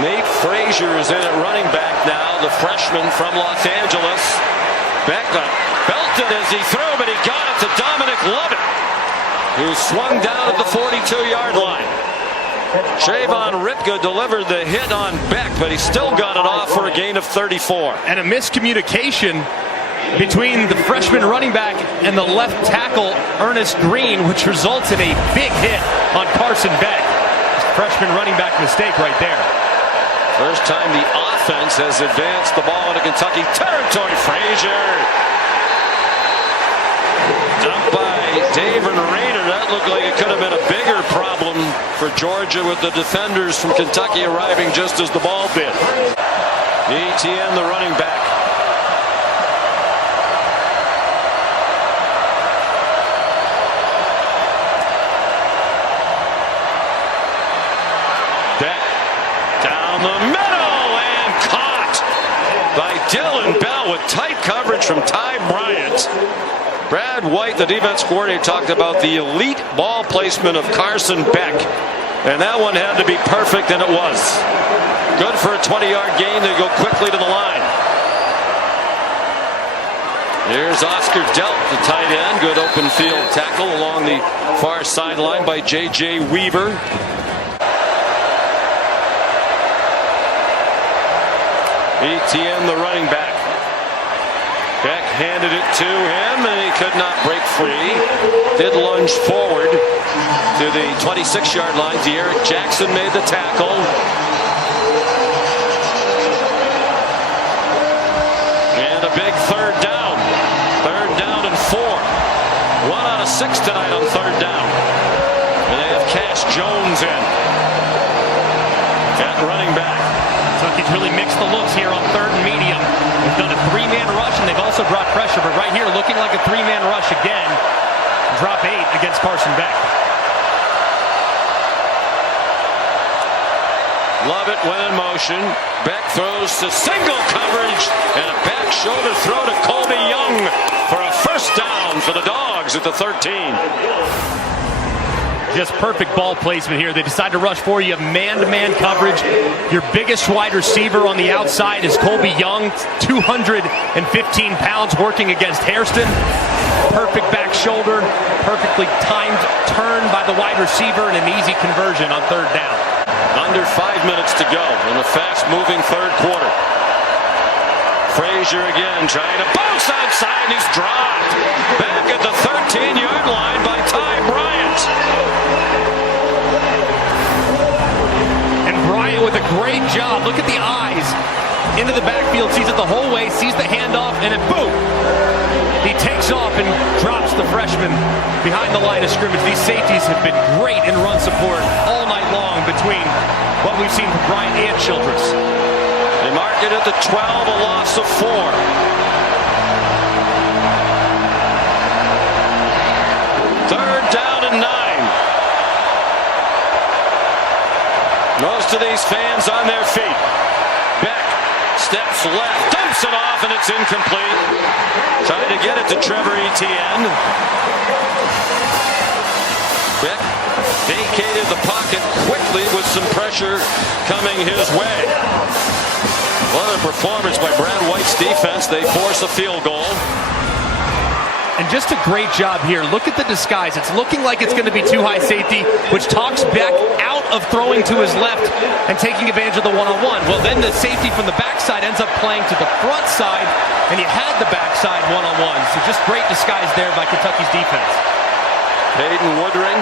Nate Frazier is in at running back now, the freshman from Los Angeles. Beck belted as he threw, but he got it to Dominic Lovett, who swung down at the 42-yard line. Trayvon Ripka delivered the hit on Beck, but he still got it off for a gain of 34. And a miscommunication between the freshman running back and the left tackle, Ernest Green, which results in a big hit on Carson Beck. Freshman running back mistake right there. First time the offense has advanced the ball into Kentucky territory. Frazier. Dumped by David Rayner. That looked like it could have been a bigger problem for Georgia with the defenders from Kentucky arriving just as the ball bit. Etienne, the running back. Down the middle and caught by Dylan Bell with tight coverage from Ty Bryant. Brad White, the defense coordinator, talked about the elite ball placement of Carson Beck, and that one had to be perfect, and it was. Good for a 20-yard gain. They go quickly to the line. Here's Oscar Delp, the tight end. Good open field tackle along the far sideline by J.J. Weaver. Etienne, the running back. Beck handed it to him, and he could not break free. Did lunge forward to the 26-yard line. De'Eric Jackson made the tackle. And a big third down. Third down and 4. 1 out of 6 tonight on third down. And they have Cash Jones in at running back. Kentucky's really mixed the looks here on third and medium. They've done a 3-man rush, and they've also brought pressure. But right here, looking like a 3-man rush again. Drop 8 against Carson Beck. Lovett went in motion. Beck throws to single coverage, and a back shoulder throw to Colby Young for a first down for the Dogs at the 13. Just perfect ball placement here. They decide to rush for you. Man-to-man coverage. Your biggest wide receiver on the outside is Colby Young, 215 pounds, working against Hairston. Perfect back shoulder, perfectly timed turn by the wide receiver, and an easy conversion on third down. Under 5 minutes to go in a fast-moving third quarter. Frazier again trying to bounce outside, and he's dropped. Back at the 13-yard line by Ty Bryant. And Bryant with a great job. Look at the eyes. Into the backfield, sees it the whole way, sees the handoff, and then boom! He takes off and drops the freshman behind the line of scrimmage. These safeties have been great in run support all night long between what we've seen from Bryant and Childress. They mark it at the 12, a loss of 4. Third down and 9. Most of these fans on their feet. Beck Steps left, dumps it off, and it's incomplete. Trying to get it to Trevor Etienne. Beck vacated the pocket quickly with some pressure coming his way. What a performance by Brad White's defense. They force a field goal. And just a great job here. Look at the disguise. It's looking like it's going to be too high safety, which talks Beck out of throwing to his left and taking advantage of the one-on-one. Well, then the safety from the backside ends up playing to the front side, and he had the backside one-on-one. So just great disguise there by Kentucky's defense. Hayden Woodring.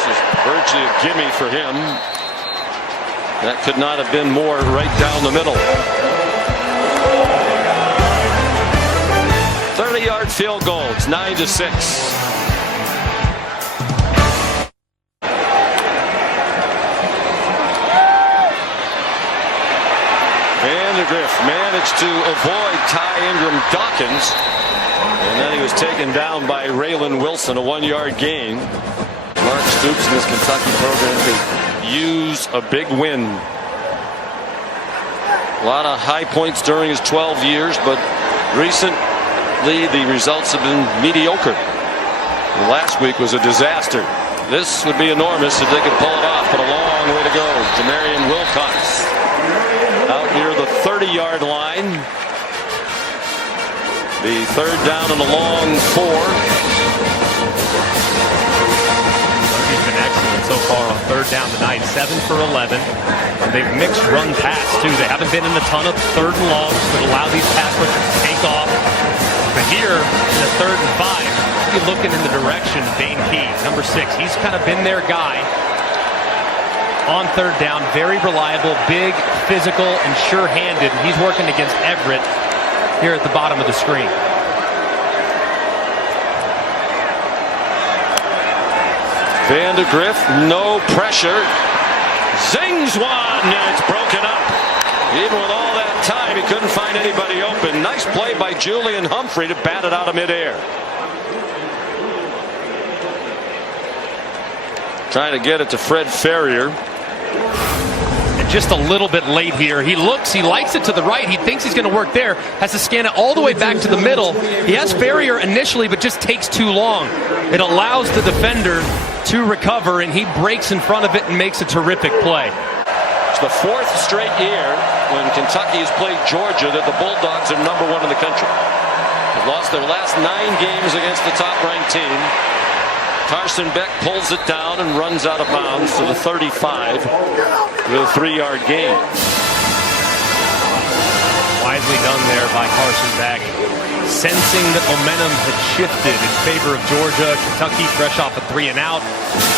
This is virtually a gimme for him. That could not have been more right down the middle. 30-yard field goal. It's 9-6. Vandegrift managed to avoid Ty Ingram Dawkins, and then he was taken down by Raylan Wilson, a 1-yard gain. Mark Stoops and his Kentucky program could use a big win. A lot of high points during his 12 years, but recently the results have been mediocre. Last week was a disaster. This would be enormous if they could pull it off, but a long way to go. Demarion Wilcox out near the 30-yard line. The third down and a long 4. He's been excellent so far on third down tonight. 7 for 11. And they've mixed run pass too. They haven't been in a ton of third and longs that allow these pass rushers to take off. But here in the 3rd and 5, you're looking in the direction of Dane Key, number 6. He's kind of been their guy on third down. Very reliable, big, physical, and sure-handed. And he's working against Everett here at the bottom of the screen. Vandegrift, no pressure. Zings one, and it's broken up. Even with all that time, he couldn't find anybody open. Nice play by Julian Humphrey to bat it out of midair. Trying to get it to Fred Ferrier. And just a little bit late here. He looks, he likes it to the right. He thinks he's going to work there. Has to scan it all the way back to the middle. He has Ferrier initially, but just takes too long. It allows the defender to recover, and he breaks in front of it and makes a terrific play. It's the 4th straight year when Kentucky has played Georgia that the Bulldogs are number 1 in the country. They've lost their last 9 games against the top-ranked team. Carson Beck pulls it down and runs out of bounds to the 35 with a 3-yard gain. Wisely done there by Carson Beck. Sensing that momentum had shifted in favor of Georgia. Kentucky fresh off a 3 and out.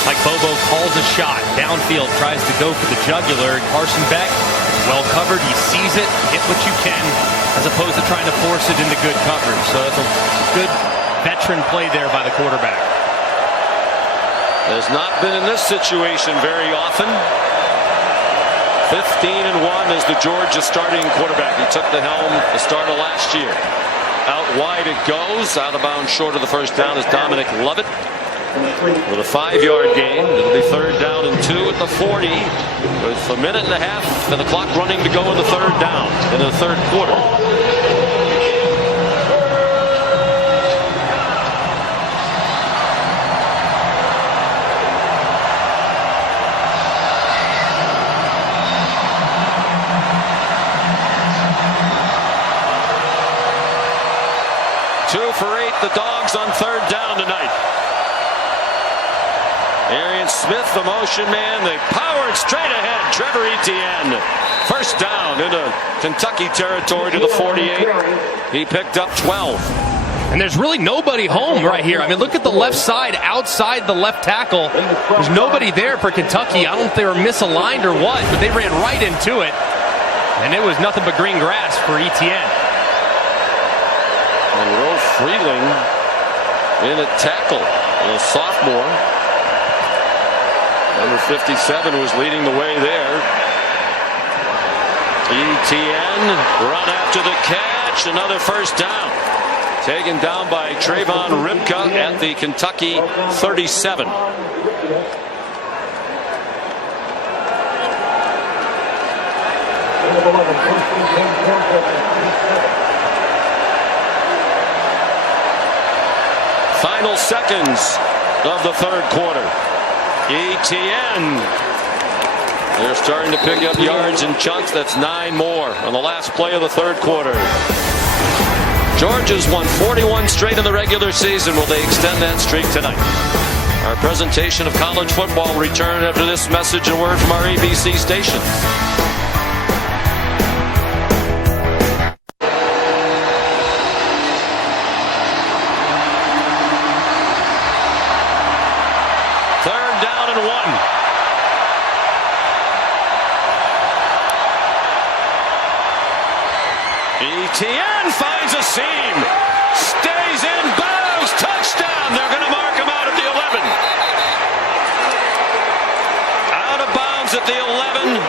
Like Bobo calls a shot. Downfield tries to go for the jugular. Carson Beck, well covered. He sees it. Hit what you can, as opposed to trying to force it into good coverage. So that's a good veteran play there by the quarterback. Has not been in this situation very often. 15-1 as the Georgia starting quarterback. He took the helm the start of last year. Out wide it goes. Out of bounds short of the first down is Dominic Lovett with a 5-yard gain. It'll be 3rd down and 2 at the 40 with a minute and a half and the clock running to go in the 3rd down in the 3rd quarter. The Dogs on 3rd down tonight. Arian Smith, the motion man. They powered straight ahead. Trevor Etienne. 1st down into Kentucky territory to the 48. He picked up 12. And there's really nobody home right here. I mean, look at the left side, outside the left tackle. There's nobody there for Kentucky. I don't know if they were misaligned or what, but they ran right into it. And it was nothing but green grass for Etienne. And Will Freeling in at tackle, a sophomore. Number 57 was leading the way there. Etienne run after the catch, another 1st down. Taken down by Trayvon Ripka at the Kentucky 37. seconds of the third quarter. ETN. They're starting to pick up yards in chunks. That's 9 more on the last play of the third quarter. Georgia's won 41 straight in the regular season. Will they extend that streak tonight? Our presentation of college football will return after this message and word from our ABC station. Third down and 1. ETN finds a seam, stays in bounds, touchdown. They're going to mark him out at the 11. Out of bounds at the 11.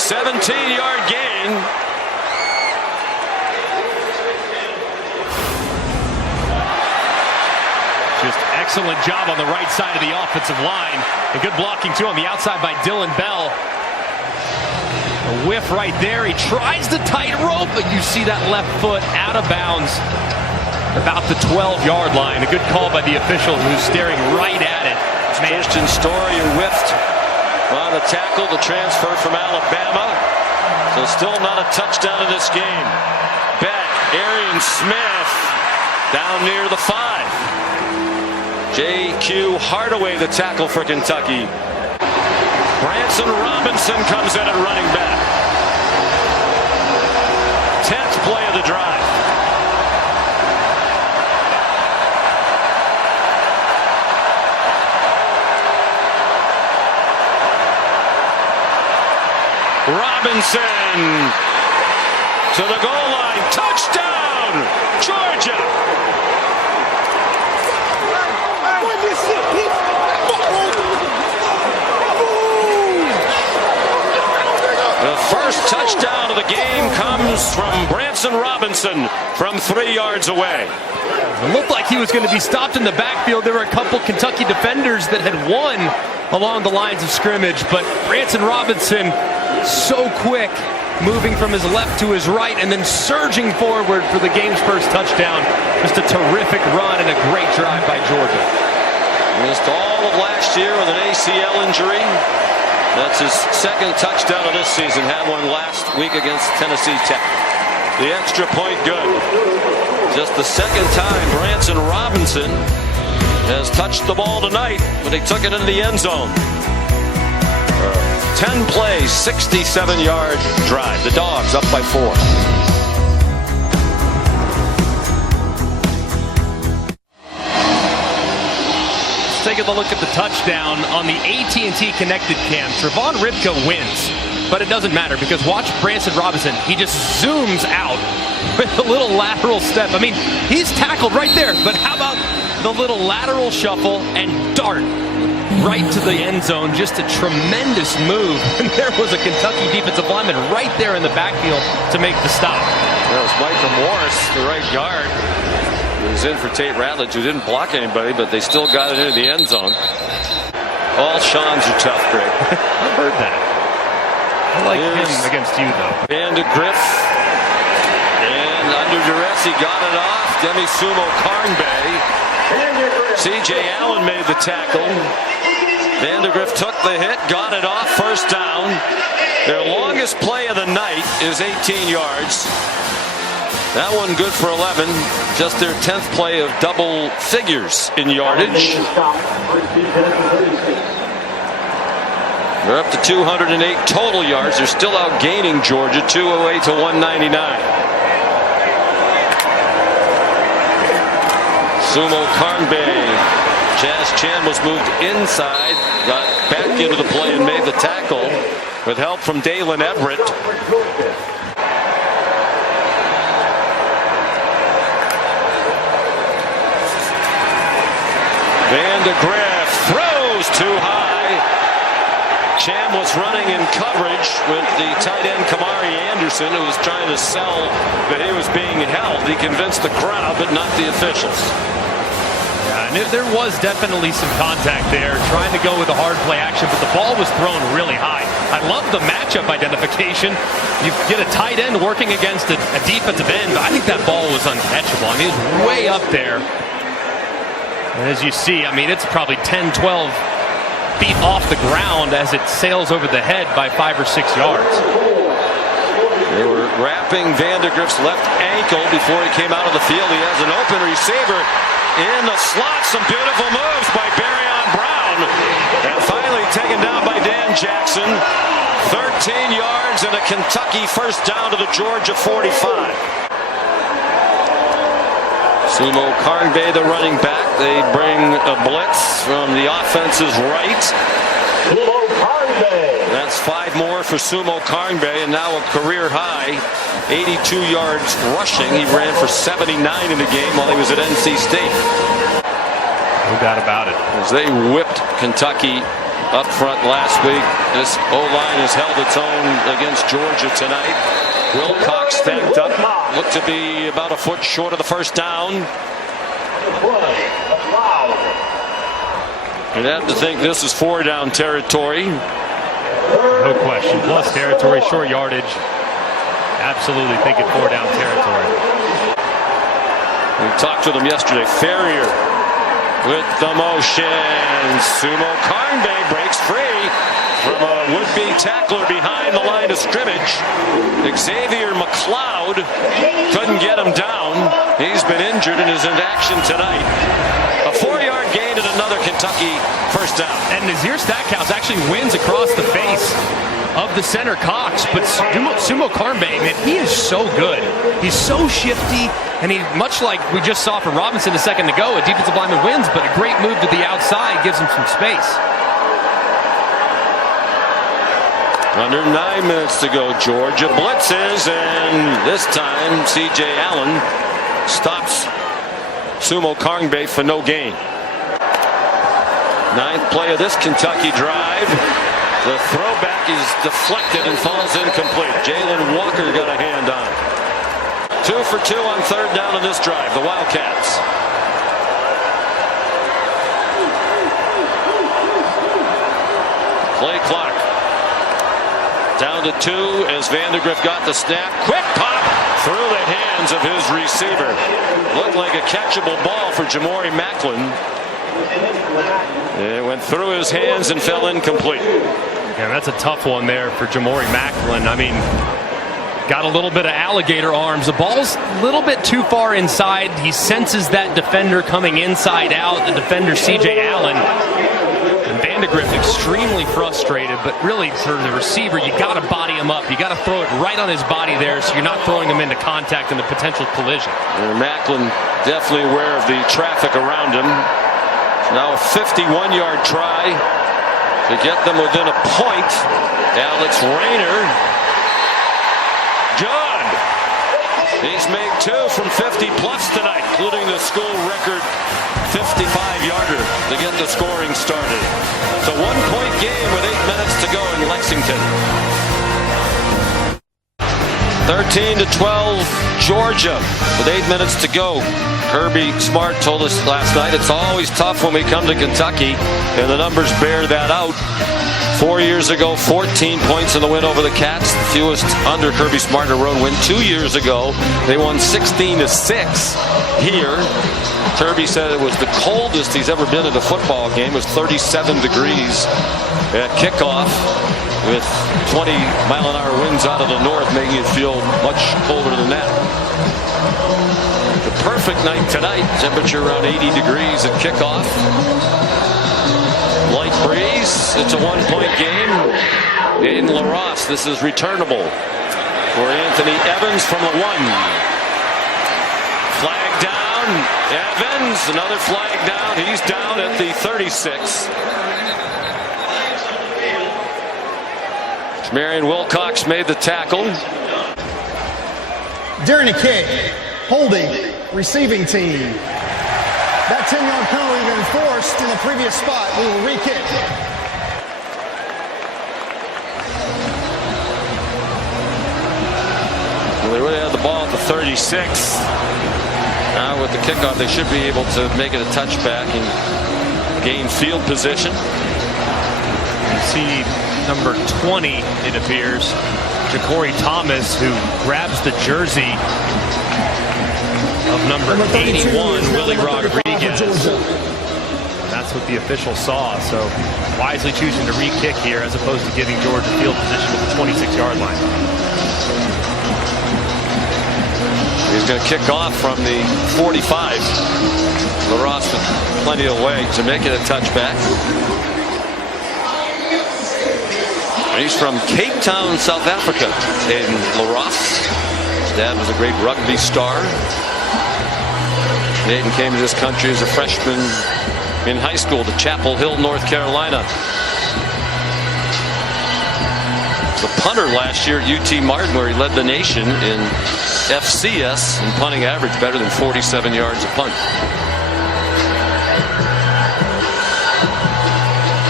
17-yard gain. Just excellent job on the right side of the offensive line. And good blocking too on the outside by Dylan Bell. A whiff right there. He tries the tightrope, but you see that left foot out of bounds about the 12-yard line. A good call by the official who's staring right at it. Christian Story whiffed on the tackle, the transfer from Alabama. So still not a touchdown in this game. Beck, Arian Smith down near the 5. J.Q. Hardaway, the tackle for Kentucky. Branson Robinson comes in at running back. 10th play of the drive. Robinson to the goal line. Touchdown, Georgia. The first touchdown of the game comes from Branson Robinson from 3 yards away. It looked like he was going to be stopped in the backfield. There were a couple Kentucky defenders that had won along the lines of scrimmage, but Branson Robinson so quick, moving from his left to his right and then surging forward for the game's first touchdown. Just a terrific run and a great drive by Georgia. Missed all of last year with an ACL injury. That's his second touchdown of this season. Had one last week against Tennessee Tech. The extra point good. Just the second time Branson Robinson has touched the ball tonight, but he took it into the end zone. 10 plays, 67-yard drive. The Dogs up by 4. Take a look at the touchdown on the AT&T Connected Cam. Trevon Ripka wins, but it doesn't matter because watch Branson Robinson. He just zooms out with a little lateral step. I mean, he's tackled right there, but how about the little lateral shuffle and dart right to the end zone? Just a tremendous move. And there was a Kentucky defensive lineman right there in the backfield to make the stop. That was Michael Morris, the right guard. He was in for Tate Ratledge, who didn't block anybody, but they still got it into the end zone. All Seans are tough, Greg. I've heard that. I like him against you, though. Vandegrift. And under duress, he got it off. Demi Sumo Carnbay. C.J. Allen made the tackle. Vandegrift took the hit, got it off, first down. Their longest play of the night is 18 yards. That one good for 11. Just their 10th play of double figures in yardage. They're up to 208 total yards. They're still outgaining Georgia, 208 to 199. Sumo Carnbay. Jazz Chan was moved inside, got back into the play and made the tackle with help from Dalen Everett. Vandegrift throws too high. Cham was running in coverage with the tight end Kamari Anderson, who was trying to sell that he was being held. He convinced the crowd, but not the officials. Yeah, and there was definitely some contact there, trying to go with a hard play action, but the ball was thrown really high. I love the matchup identification. You get a tight end working against a defensive end, but I think that ball was uncatchable. I mean, it was way up there. And as you see, I mean, it's probably 10, 12 feet off the ground as it sails over the head by 5 or 6 yards. They were wrapping Vandegrift's left ankle before he came out of the field. He has an open receiver in the slot. Some beautiful moves by Barrion Brown. And finally taken down by Dan Jackson. 13 yards and a Kentucky first down to the Georgia 45. Sumo Karngbe, the running back. They bring a blitz from the offense's right. That's 5 more for Sumo Karngbe, and now a career high 82 yards rushing. He ran for 79 in the game while he was at NC State. No doubt about it. As they whipped Kentucky up front last week, this O-line has held its own against Georgia tonight. Wilcox stacked up, looked to be about a foot short of the first down. You'd have to think this is 4-down territory. No question. Plus territory, short yardage. Absolutely thinking 4-down territory. We talked to them yesterday. Ferrier with the motion. Sumo Karngbe breaks free from a would-be tackler behind the line of scrimmage. Xavier McLeod couldn't get him down. He's been injured and is in action tonight. A 4-yard gain and another Kentucky first down. And Nazir Stackhouse actually wins across the face of the center Cox, but Sumo Karngbe, man, he is so good. He's so shifty, and he, much like we just saw from Robinson a second ago, a defensive lineman wins, but a great move to the outside gives him some space. Under 9 minutes to go, Georgia blitzes, and this time C.J. Allen stops Sumo Karngbe for no gain. 9th play of this Kentucky drive. The throwback is deflected and falls incomplete. Jalen Walker got a hand on it. 2 for 2 on 3rd down on this drive. The Wildcats. Play clock down to 2 as Vandegrift got the snap. Quick pop through the hands of his receiver. Looked like a catchable ball for Jamori Macklin. It went through his hands and fell incomplete. Yeah, that's a tough one there for Jamori Macklin. I mean, got a little bit of alligator arms. The ball's a little bit too far inside. He senses that defender coming inside out, the defender C.J. Allen. And Vandegrift extremely frustrated, but really for the receiver, you got to body him up. You got to throw it right on his body there so you're not throwing him into contact and a potential collision. And Macklin definitely aware of the traffic around him. Now a 51-yard try to get them within a point. Alex Rayner. Good. He's made 2 from 50-plus tonight, including the school record 55-yarder to get the scoring started. It's a 1-point game with 8 minutes to go in Lexington. 13-12, Georgia with 8 minutes to go. Kirby Smart told us last night it's always tough when we come to Kentucky, and the numbers bear that out. 4 years ago, 14 points in the win over the Cats, the fewest under Kirby Smart in a road win. 2 years ago, they won 16-6 here. Kirby said it was the coldest he's ever been at a football game. It was 37 degrees at kickoff, with 20-mile-an-hour winds out of the north, making it feel much colder than that. The perfect night tonight, temperature around 80 degrees at kickoff. Light breeze, it's a 1-point game. Aiden LaRosse, this is returnable for Anthony Evans from the 1. Flag down, Evans, another flag down, he's down at the 36. Marion Wilcox made the tackle. During a kick, holding, receiving team. That 10-yard penalty been enforced in the previous spot. We will re-kick. Well, they really had the ball at the 36. Now with the kickoff, they should be able to make it a touchback and gain field position. You see number 20, it appears, Ja'Cory Thomas, who grabs the jersey of number 81, Willie Rodriguez. That's what the official saw, so wisely choosing to re-kick here as opposed to giving Georgia field position at the 26-yard line. He's going to kick off from the 45. LaRosse with plenty of way to make it a touchback. He's from Cape Town, South Africa. Aiden LaRosse. His dad was a great rugby star. Aiden came to this country as a freshman in high school to Chapel Hill, North Carolina. The punter last year at UT Martin, where he led the nation in FCS in punting average, better than 47 yards a punt.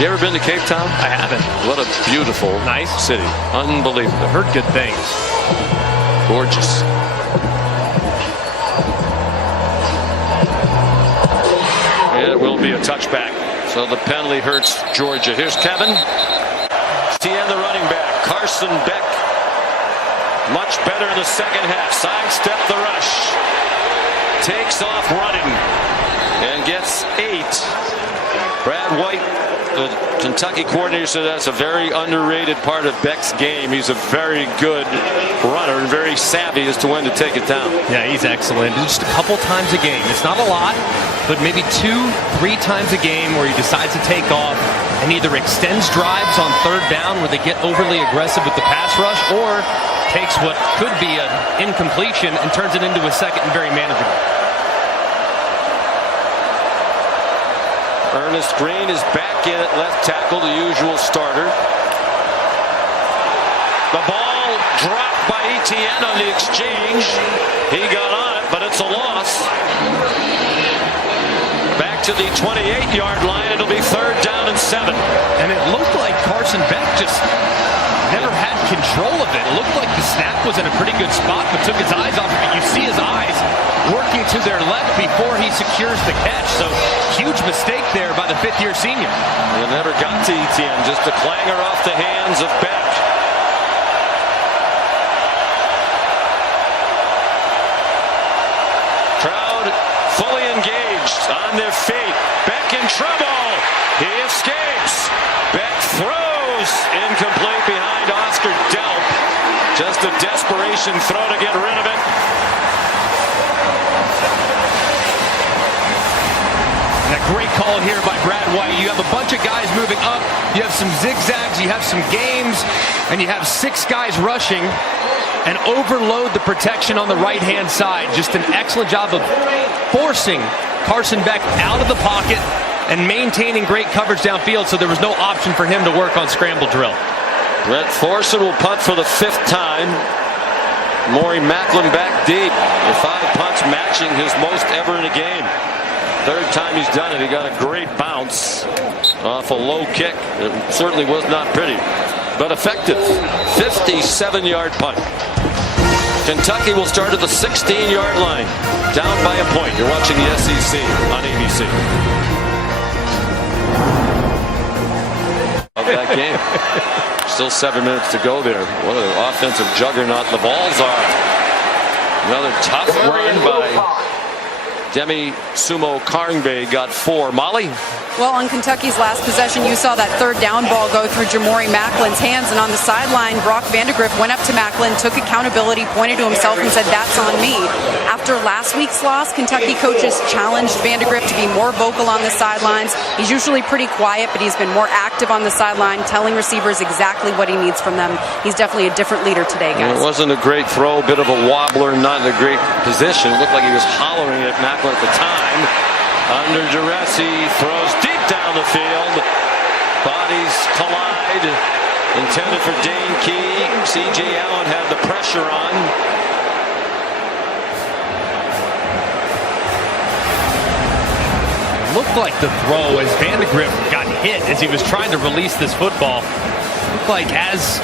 You ever been to Cape Town? I haven't. What a beautiful, nice city. Unbelievable. I've heard good things. Gorgeous. It will be a touchback. So the penalty hurts Georgia. Here's Kevin. Etienne, the running back. Carson Beck. Much better in the second half. Sidestep the rush. Takes off running. And gets 8. Brad White, the Kentucky coordinator, said that's a very underrated part of Beck's game. He's a very good runner and very savvy as to when to take it down. Yeah, he's excellent. Just a couple times a game. It's not a lot, but maybe 2-3 times a game where he decides to take off and either extends drives on third down where they get overly aggressive with the pass rush, or takes what could be an incompletion and turns it into a second and very manageable. Ernest Green is back in at left tackle, the usual starter. The ball dropped by Etienne on the exchange. He got on it, but it's a loss. Back to the 28-yard line. It'll be 3rd down and 7. And it looked like Carson Beck just never had control of it. It looked like the snap was in a pretty good spot, but took his eyes off of it. You see his eyes working to their left before he secures the catch. So huge mistake there by the 5th-year senior. It never got to Etienne. Just a clanger off the hands of Beck. Crowd fully engaged, on their feet. Beck in trouble. He escapes. Beck throws. Incomplete behind Oscar Delp. Just a desperation throw to get rid of it. And a great call here by Brad White. You have a bunch of guys moving up. You have some zigzags. You have some games. And you have 6 guys rushing and overload the protection on the right-hand side. Just an excellent job of forcing Carson Beck out of the pocket and maintaining great coverage downfield, so there was no option for him to work on scramble drill. Brett Thorson will punt for the 5th time. Maury Macklin back deep. The 5 punts matching his most ever in a game. 3rd time he's done it. He got a great bounce off a low kick. It certainly was not pretty, but effective. 57-yard punt. Kentucky will start at the 16-yard line, down by a point. You're watching the SEC on ABC. Of that game. Still 7 minutes to go there. What an offensive juggernaut the Vols are. Another tough run by Demi Sumo Karngbe, got 4. Molly? Well, on Kentucky's last possession, you saw that 3rd down ball go through Jamori Macklin's hands, and on the sideline, Brock Vandegrift went up to Macklin, took accountability, pointed to himself, and said, "That's on me." After last week's loss, Kentucky coaches challenged Vandegrift to be more vocal on the sidelines. He's usually pretty quiet, but he's been more active on the sideline, telling receivers exactly what he needs from them. He's definitely a different leader today, guys. It wasn't a great throw, a bit of a wobbler, not in a great position. It looked like he was hollering at Macklin at the time. Under duress, he throws deep down the field. Bodies collide. Intended for Dane Key. C.J. Allen had the pressure on. It looked like the throw as Vandegrift got hit as he was trying to release this football. It looked like as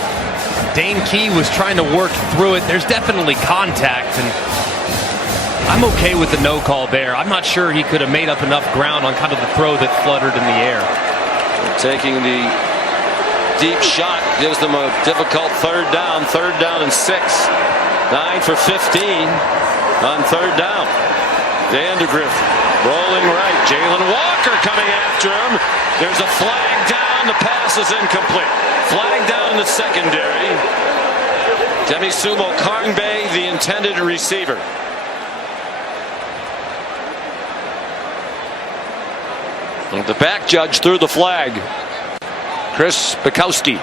Dane Key was trying to work through it, there's definitely contact, and I'm okay with the no call there. I'm not sure he could have made up enough ground on kind of the throw that fluttered in the air. Taking the deep shot gives them a difficult 3rd down and 6. 9 for 15 on 3rd down. Vandegrift rolling right. Jalen Walker coming after him. There's a flag down. The pass is incomplete. Flag down in the secondary. Demisumo Karngbe, the intended receiver. And the back judge threw the flag. Chris Bukowski.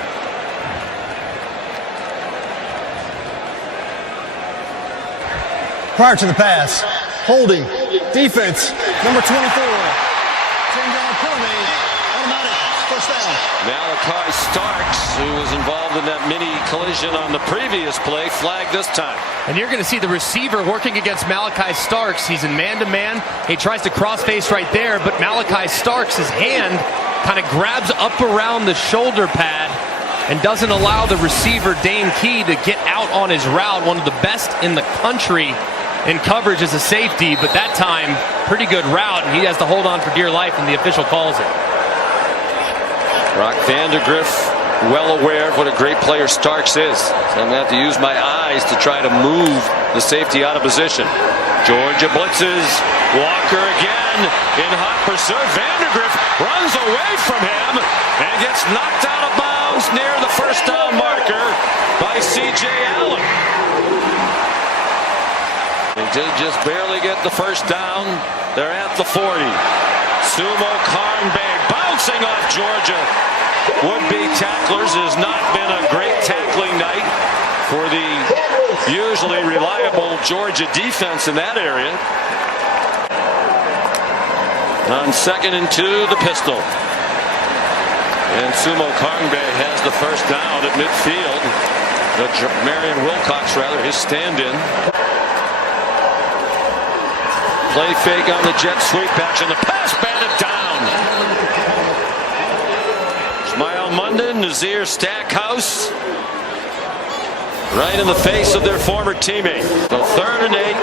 Prior to the pass, holding, defense, number 24. 10-yard penalty, automatic, first down. Malachi Starks, who was involved in that mini collision on the previous play, flagged this time. And you're going to see the receiver working against Malachi Starks. He's in man-to-man. He tries to cross-face right there, but Malachi Starks, his hand kind of grabs up around the shoulder pad and doesn't allow the receiver, Dane Key, to get out on his route. One of the best in the country in coverage as a safety, but that time, pretty good route, and he has to hold on for dear life, and the official calls it. Brock Vandegrift, well aware of what a great player Starks is. So I'm going to have to use my eyes to try to move the safety out of position. Georgia blitzes. Walker again in hot pursuit. Vandegrift runs away from him and gets knocked out of bounds near the first down marker by C.J. Allen. They did just barely get the first down. They're at the 40. Sumo Karngbe bouncing off Georgia would-be tacklers. Has not been a great tackling night for the usually reliable Georgia defense in that area. On 2nd and 2, the pistol. And Sumo Karngbe has the first down at midfield. Marion Wilcox, rather, his stand-in. Play fake on the jet sweep action. The pass batted down. Ismail Munden, Nazir Stackhouse. Right in the face of their former teammate. So 3rd and 8.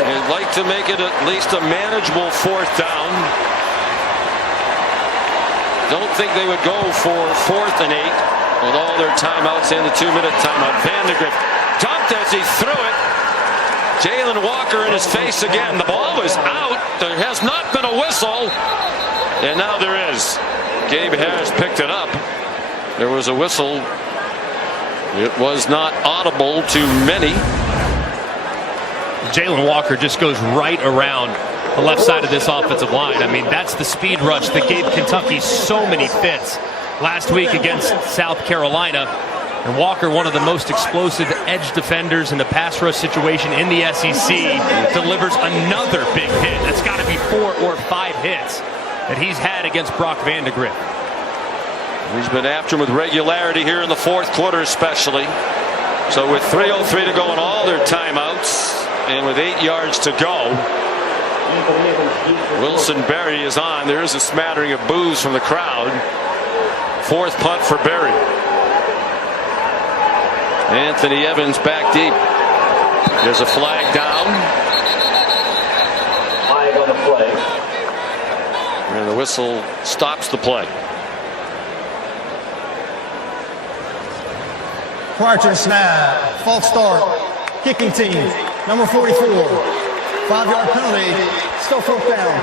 They'd like to make it at least a manageable 4th down. Don't think they would go for 4th and 8 with all their timeouts and the 2-minute timeout. Vandegrift dumped as he threw it. Jalen Walker in his face again. The ball was out. There has not been a whistle. And now there is. Gabe Harris picked it up. There was a whistle. It was not audible to many. Jalen Walker just goes right around the left side of this offensive line. I mean, that's the speed rush that gave Kentucky so many fits last week against South Carolina. And Walker, one of the most explosive edge defenders in a pass rush situation in the SEC, delivers another big hit. That's got to be 4 or 5 hits that he's had against Brock Vandegrift. He's been after him with regularity here in the 4th quarter especially. So with 3:03 to go in all their timeouts and with 8 yards to go, Wilson Berry is on. There is a smattering of boos from the crowd. 4th punt for Berry. Anthony Evans back deep. There's a flag down. Flag on the play. And the whistle stops the play. Prior to the snap, false start, kicking team, number 44. 5-yard penalty, still 4th down.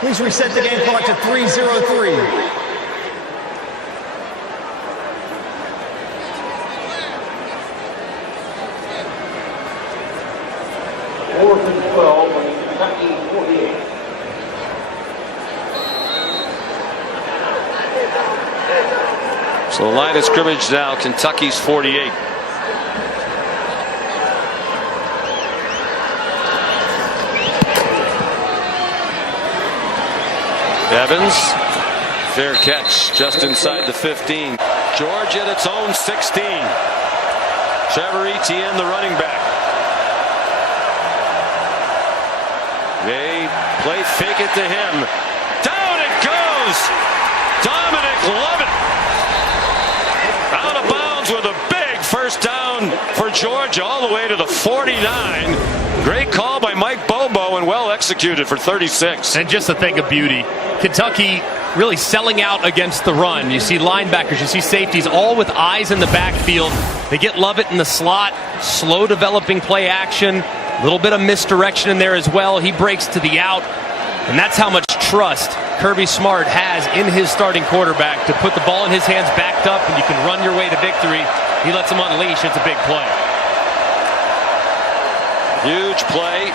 Please reset the game clock to 3:03. 4th and 12 on Kentucky 48. So the line of scrimmage now, Kentucky's 48. Evans, fair catch just inside the 15. Georgia at its own 16. Trevor Etienne, the running back. They play fake it to him. Down it goes. Dominic Lovett out of bounds with a big first down for Georgia all the way to the 49. Great call by Mike Bobo and well executed for 36. And just a thing of beauty. Kentucky really selling out against the run. You see linebackers, you see safeties, all with eyes in the backfield. They get Lovett in the slot, slow developing play action, A little bit of misdirection in there as well. He breaks to the out, and that's how much trust Kirby Smart has in his starting quarterback to put the ball in his hands backed up, and you can run your way to victory. He lets him unleash. It's a big play. Huge play.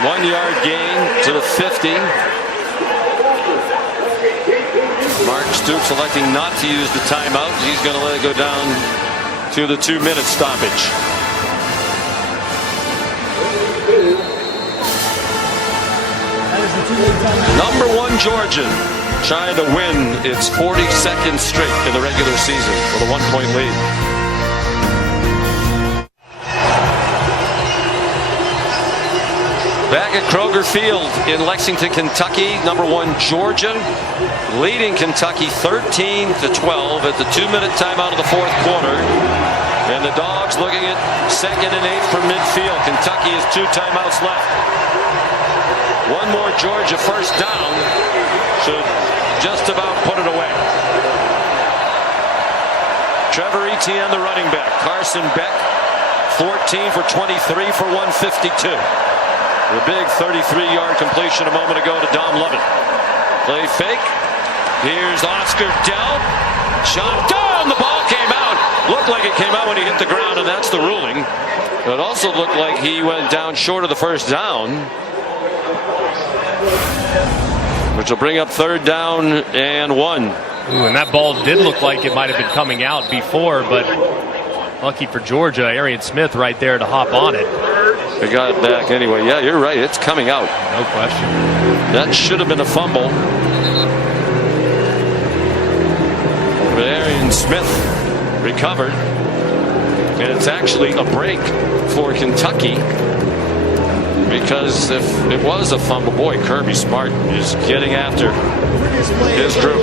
1 yard gain to the 50. Mark Stoops electing not to use the timeout. He's going to let it go down to the 2-minute stoppage. Number 1 Georgia trying to win its 42nd straight in the regular season with a 1-point lead. Back at Kroger Field in Lexington, Kentucky, number 1 Georgia leading Kentucky 13-12 at the 2-minute timeout of the 4th quarter. And the Dogs looking at 2nd and 8 from midfield. Kentucky has 2 timeouts left. One more Georgia first down should just about put it away. Trevor Etienne, the running back. Carson Beck, 14 for 23 for 152. The big 33-yard completion a moment ago to Dom Lovett. Play fake. Here's Oscar Dell. Shot down. The ball came out. Looked like it came out when he hit the ground, and that's the ruling. It also looked like he went down short of the first down, which will bring up 3rd down and 1. Ooh, and that ball did look like it might have been coming out before, but lucky for Georgia, Arian Smith right there to hop on it. They got it back anyway. Yeah, you're right. It's coming out. No question. That should have been a fumble. But Arian Smith recovered. And it's actually a break for Kentucky. Because if it was a fumble, boy, Kirby Smart is getting after his group.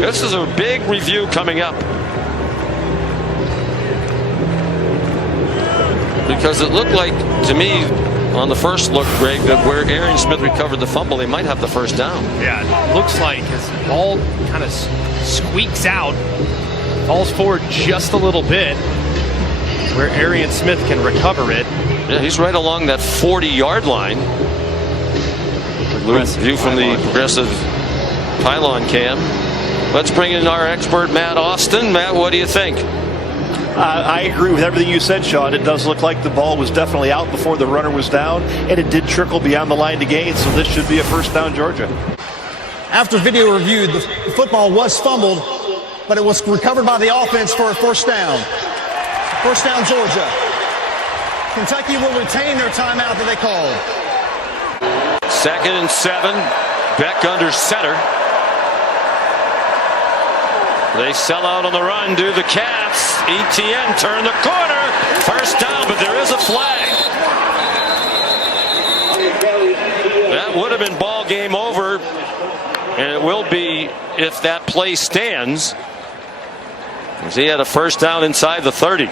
This is a big review coming up. Because it looked like, to me, on the first look, Greg, that where Arian Smith recovered the fumble, they might have the first down. Yeah, it looks like his ball kind of squeaks out, falls forward just a little bit, where Arian Smith can recover it. Yeah, he's right along that 40-yard line. View from the progressive pylon cam. Let's bring in our expert, Matt Austin. Matt, what do you think? I agree with everything you said, Sean. It does look like the ball was definitely out before the runner was down, and it did trickle beyond the line to gain, so this should be a first down, Georgia. After video review, the football was fumbled, but it was recovered by the offense for a first down. First down, Georgia. Kentucky will retain their timeout that they called. 2nd and 7. Beck under center. They sell out on the run, do the Cats. Etienne turn the corner. First down, but there is a flag. That would have been ball game over, and it will be if that play stands, as he had a first down inside the 30.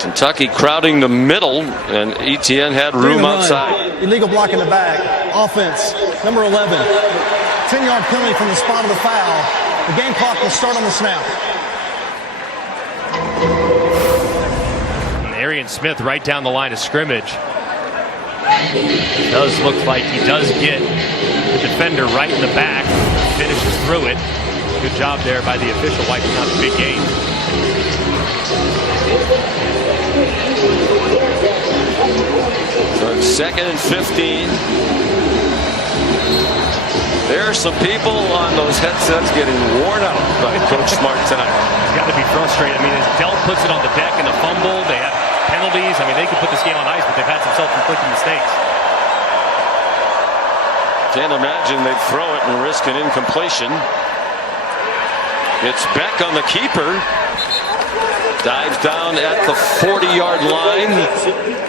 Kentucky crowding the middle, and Etienne had room outside. Illegal block in the back. Offense, number 11. 10-yard penalty from the spot of the foul. The game clock will start on the snap. And Arian Smith right down the line of scrimmage. It does look like he does get the defender right in the back. Finishes through it. Good job there by the official wiping out the big game. So it's 2nd and 15. There are some people on those headsets getting worn out by Coach Smart tonight. He's got to be frustrated. I mean, as Dell puts it on the deck in a fumble, they have penalties. I mean, they could put this game on ice, but they've had some self-inflicted mistakes. Can't imagine they'd throw it and risk an incompletion. It's Beck on the keeper. Dives down at the 40-yard line.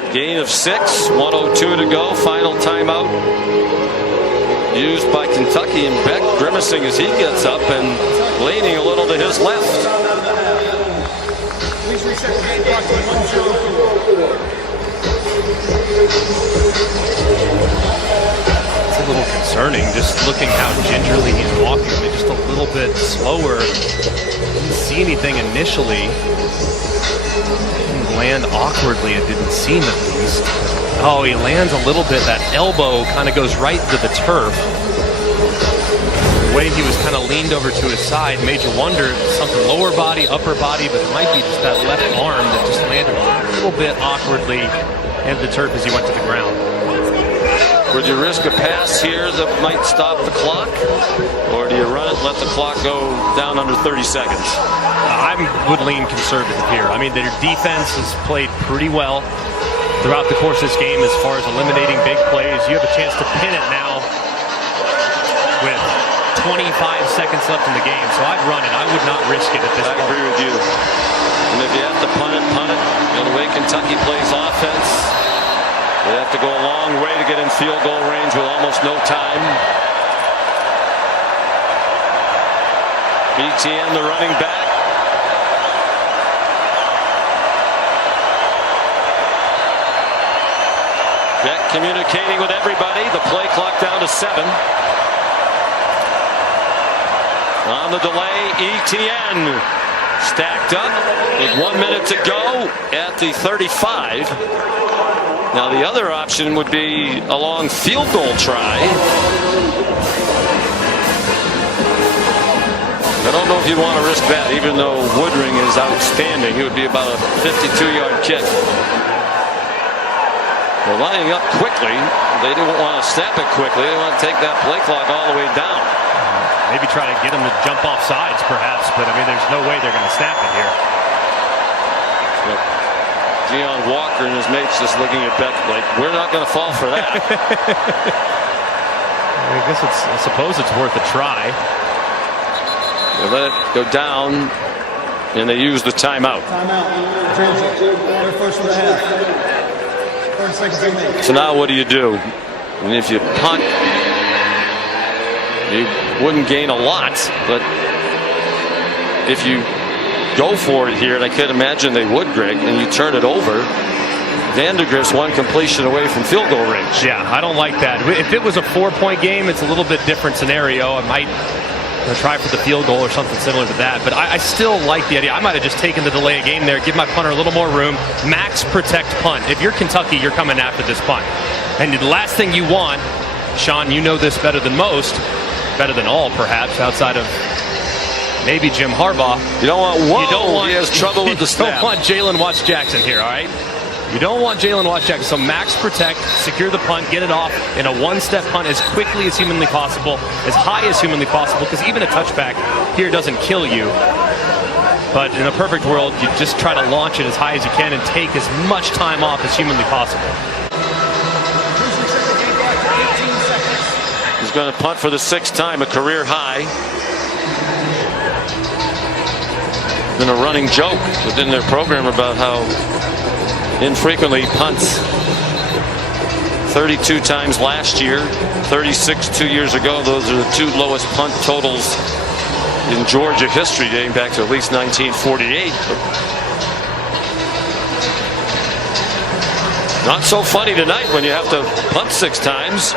Gain of 6. 1:02 to go. Final timeout used by Kentucky, and Beck grimacing as he gets up and leaning a little to his left. Please reset the game clock to 1:04. It's a little concerning. Just looking how gingerly he's walking, just a little bit slower. Didn't see anything initially. Didn't land awkwardly, it didn't seem at least. Oh, he lands a little bit. That elbow kind of goes right to the turf. The way he was kind of leaned over to his side made you wonder if it's something lower body, upper body, but it might be just that left arm that just landed a little bit awkwardly into the turf as he went to the ground. Would you risk a pass here that might stop the clock? Or do you run it and let the clock go down under 30 seconds? I would lean conservative here. I mean, their defense has played pretty well throughout the course of this game as far as eliminating big plays. You have a chance to pin it now with 25 seconds left in the game. So I'd run it. I would not risk it at this point. I agree with you. And if you have to punt it, punt it. You know, the way Kentucky plays offense, they have to go a long way to get in field goal range with almost no time. Etienne, the running back. Beck communicating with everybody. The play clock down to 7. On the delay, Etienne stacked up with 1 minute to go at the 35. Now the other option would be a long field goal try. I don't know if you'd want to risk that, even though Woodring is outstanding. It would be about a 52-yard kick. They're lining up quickly. They didn't want to snap it quickly. They want to take that play clock all the way down. Maybe try to get them to jump off sides, perhaps. But, I mean, there's no way they're going to snap it here. Deion Walker and his mates just looking at Beck like, we're not going to fall for that. I guess I suppose it's worth a try. They let it go down, and they use the timeout. Timeout. They're first for the half. 30 seconds remaining. So now what do you do? And if you punt, you wouldn't gain a lot, but if you go for it here, and I could imagine they would, Greg, and you turn it over, Vandegrift's one completion away from field goal range. Yeah, I don't like that. If it was a 4-point game, it's a little bit different scenario. I might try for the field goal or something similar to that, but I still like the idea. I might have just taken the delay of game there, give my punter a little more room, max protect punt. If you're Kentucky, you're coming after this punt. And the last thing you want, Sean, you know this better than most, better than all perhaps, outside of maybe Jim Harbaugh. You don't want, whoa, he has trouble with the snap. You don't want Jalen Watts Jackson here, all right? You don't want Jalen Watts Jackson. So max protect, secure the punt, get it off in a one-step punt as quickly as humanly possible, as high as humanly possible, because even a touchback here doesn't kill you. But in a perfect world, you just try to launch it as high as you can and take as much time off as humanly possible. He's going to punt for the 6th time, a career high. Been a running joke within their program about how infrequently punts. 32 times last year, 36 2 years ago. Those are the 2 lowest punt totals in Georgia history, dating back to at least 1948. Not so funny tonight when you have to punt 6 times.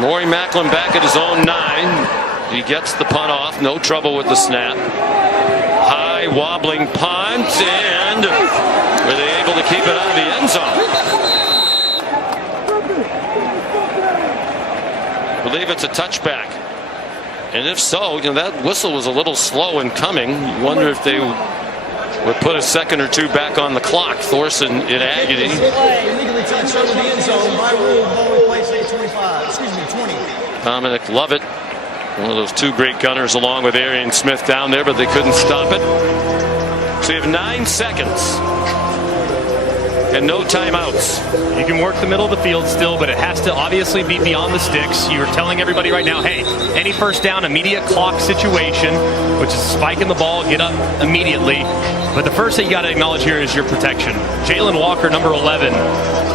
Maury Macklin back at his own 9. He gets the punt off, no trouble with the snap. High wobbling punt, and were they able to keep it out of the end zone? I believe it's a touchback. And if so, you know, that whistle was a little slow in coming. You wonder if they would put a second or 2 back on the clock. Thorson in agony. Illegally touched over the end zone by rule. Ball play say 25. Excuse me, 20. Dominic Lovett, one of those 2 great gunners along with Arian Smith down there, but they couldn't stop it. So you have 9 seconds and no timeouts. You can work the middle of the field still, but it has to obviously be beyond the sticks. You're telling everybody right now, hey, any first down, immediate clock situation, which is spiking the ball, get up immediately. But the first thing you got to acknowledge here is your protection. Jalen Walker, number 11,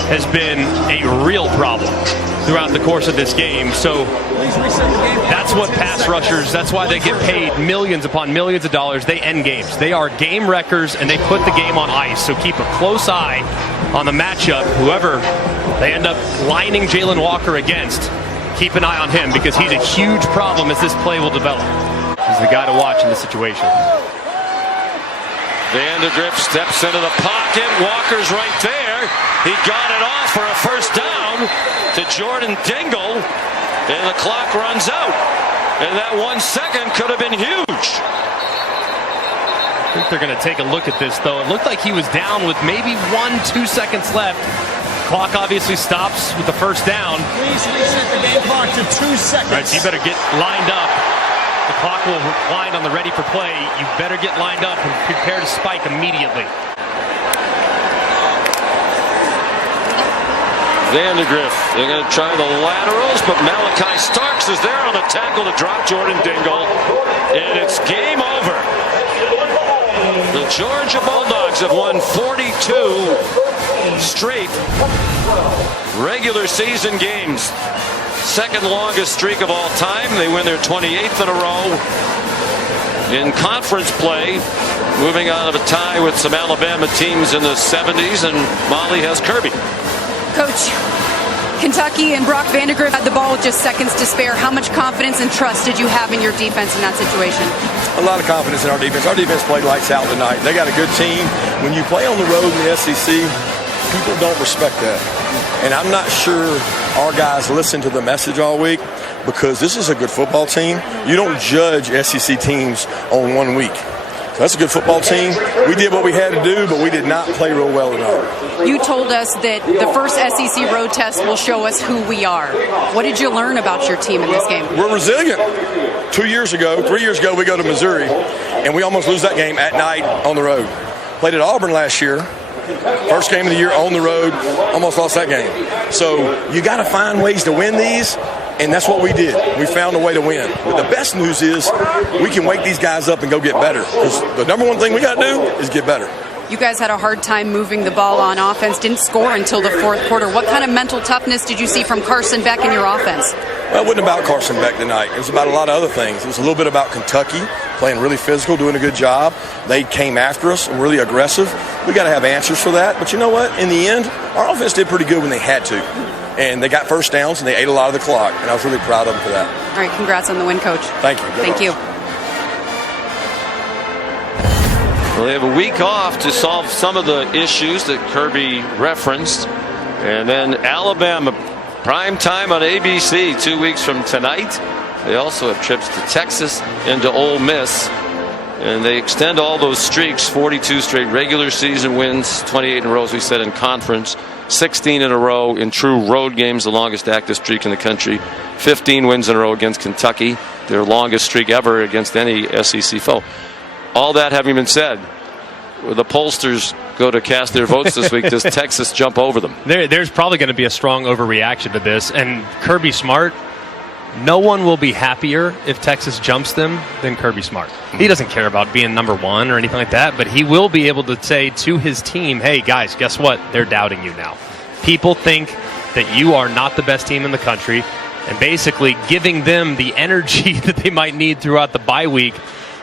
has been a real problem throughout the course of this game. So that's what pass rushers, that's why they get paid millions upon millions of dollars. They end games. They are game wreckers, and they put the game on ice. So keep a close eye on the matchup. Whoever they end up lining Jalen Walker against, keep an eye on him, because he's a huge problem as this play will develop. He's the guy to watch in this situation. Vandegrift steps into the pocket. Walker's right there. He got it off for a first down to Jordan Dingle, and the clock runs out. And that 1 second could have been huge. I think they're going to take a look at this, though. It looked like he was down with maybe 1-2 seconds left. Clock obviously stops with the first down. Please reset the game clock to 2 seconds. Right, so you better get lined up. The clock will wind on the ready for play. You better get lined up and prepare to spike immediately. Vandegrift, they're going to try the laterals, but Malachi Starks is there on the tackle to drop Jordan Dingle, and it's game over. The Georgia Bulldogs have won 42 straight regular season games. Second longest streak of all time. They win their 28th in a row in conference play, moving out of a tie with some Alabama teams in the 70s, and Molly has Kirby. Coach, Kentucky and Brock Vandegrift had the ball with just seconds to spare. How much confidence and trust did you have in your defense in that situation? A lot of confidence in our defense. Our defense played lights out tonight. They got a good team. When you play on the road in the SEC, people don't respect that. And I'm not sure our guys listen to the message all week, because this is a good football team. You don't judge SEC teams on 1 week. So that's a good football team. We did what we had to do, but we did not play real well tonight. You told us that the first SEC road test will show us who we are. What did you learn about your team in this game? We're resilient. 3 years ago, we go to Missouri, and we almost lose that game at night on the road. Played at Auburn last year. First game of the year on the road, almost lost that game. So you got to find ways to win these, and that's what we did. We found a way to win. But the best news is we can wake these guys up and go get better, because the number one thing we got to do is get better. You guys had a hard time moving the ball on offense, didn't score until the fourth quarter. What kind of mental toughness did you see from Carson Beck in your offense? Well, it wasn't about Carson Beck tonight. It was about a lot of other things. It was a little bit about Kentucky, playing really physical, doing a good job. They came after us and really aggressive. We got to have answers for that. But you know what? In the end, our offense did pretty good when they had to. And they got first downs, and they ate a lot of the clock. And I was really proud of them for that. All right, congrats on the win, Coach. Thank you. Thank you. Well, they have a week off to solve some of the issues that Kirby referenced. And then Alabama, prime time on ABC 2 weeks from tonight. They also have trips to Texas and to Ole Miss. And they extend all those streaks, 42 straight regular season wins, 28 in a row, as we said, in conference, 16 in a row in true road games, the longest active streak in the country, 15 wins in a row against Kentucky, their longest streak ever against any SEC foe. All that having been said, the pollsters go to cast their votes this week. Does Texas jump over them? There's probably going to be a strong overreaction to this. And Kirby Smart, no one will be happier if Texas jumps them than Kirby Smart. He doesn't care about being number one or anything like that, but he will be able to say to his team, hey, guys, guess what? They're doubting you now. People think that you are not the best team in the country, and basically giving them the energy that they might need throughout the bye week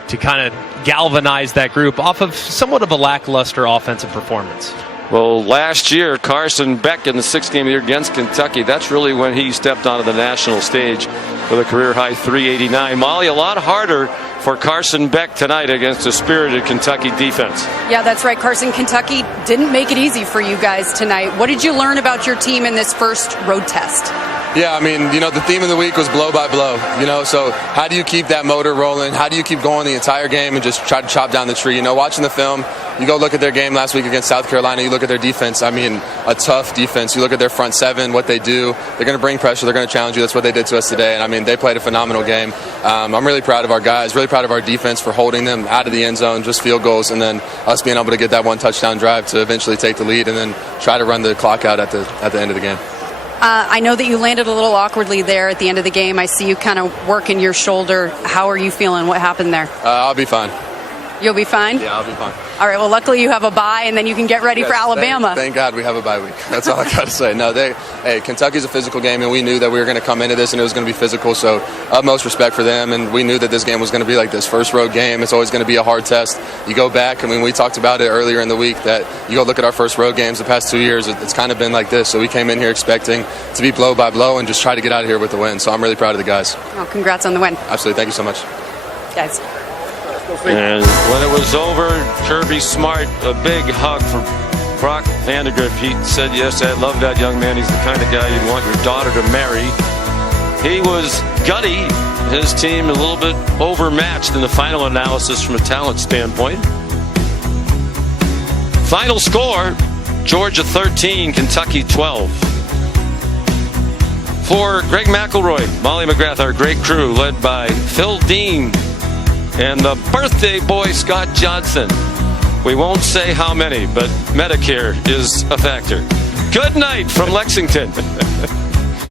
to kind of galvanize that group off of somewhat of a lackluster offensive performance. Well, last year, Carson Beck in the sixth game of the year against Kentucky, that's really when he stepped onto the national stage with a career-high 389. Molly, a lot harder for Carson Beck tonight against a spirited Kentucky defense. Yeah, that's right, Carson. Kentucky didn't make it easy for you guys tonight. What did you learn about your team in this first road test? Yeah, I mean, the theme of the week was blow by blow, so how do you keep that motor rolling? How do you keep going the entire game and just try to chop down the tree? Watching the film, you go look at their game last week against South Carolina, you look at their defense, a tough defense. You look at their front seven, what they do, they're going to bring pressure, they're going to challenge you. That's what they did to us today, and they played a phenomenal game. I'm really proud of our guys, really proud of our defense for holding them out of the end zone, just field goals, and then us being able to get that one touchdown drive to eventually take the lead and then try to run the clock out at the end of the game. I know that you landed a little awkwardly there at the end of the game. I see you kind of working your shoulder. How are you feeling? What happened there? I'll be fine. You'll be fine? Yeah, I'll be fine. All right, well, luckily you have a bye, and then you can get ready for Alabama. Thank God we have a bye week. That's all I got to say. No, Kentucky's a physical game, and we knew that we were going to come into this and it was going to be physical, so utmost respect for them, and we knew that this game was going to be like this. First road game, it's always going to be a hard test. You go back, I mean, we talked about it earlier in the week, that you go look at our first road games the past 2 years, it's kind of been like this, so we came in here expecting to be blow by blow and just try to get out of here with the win, so I'm really proud of the guys. Well, congrats on the win. Absolutely, thank you so much. Guys. And when it was over, Kirby Smart, a big hug for Brock Vandagriff. He said, yes, I love that young man. He's the kind of guy you'd want your daughter to marry. He was gutty. His team a little bit overmatched in the final analysis from a talent standpoint. Final score, Georgia 13, Kentucky 12. For Greg McElroy, Molly McGrath, our great crew, led by Phil Dean and the birthday boy, Scott Johnson. We won't say how many, but Medicare is a factor. Good night from Lexington.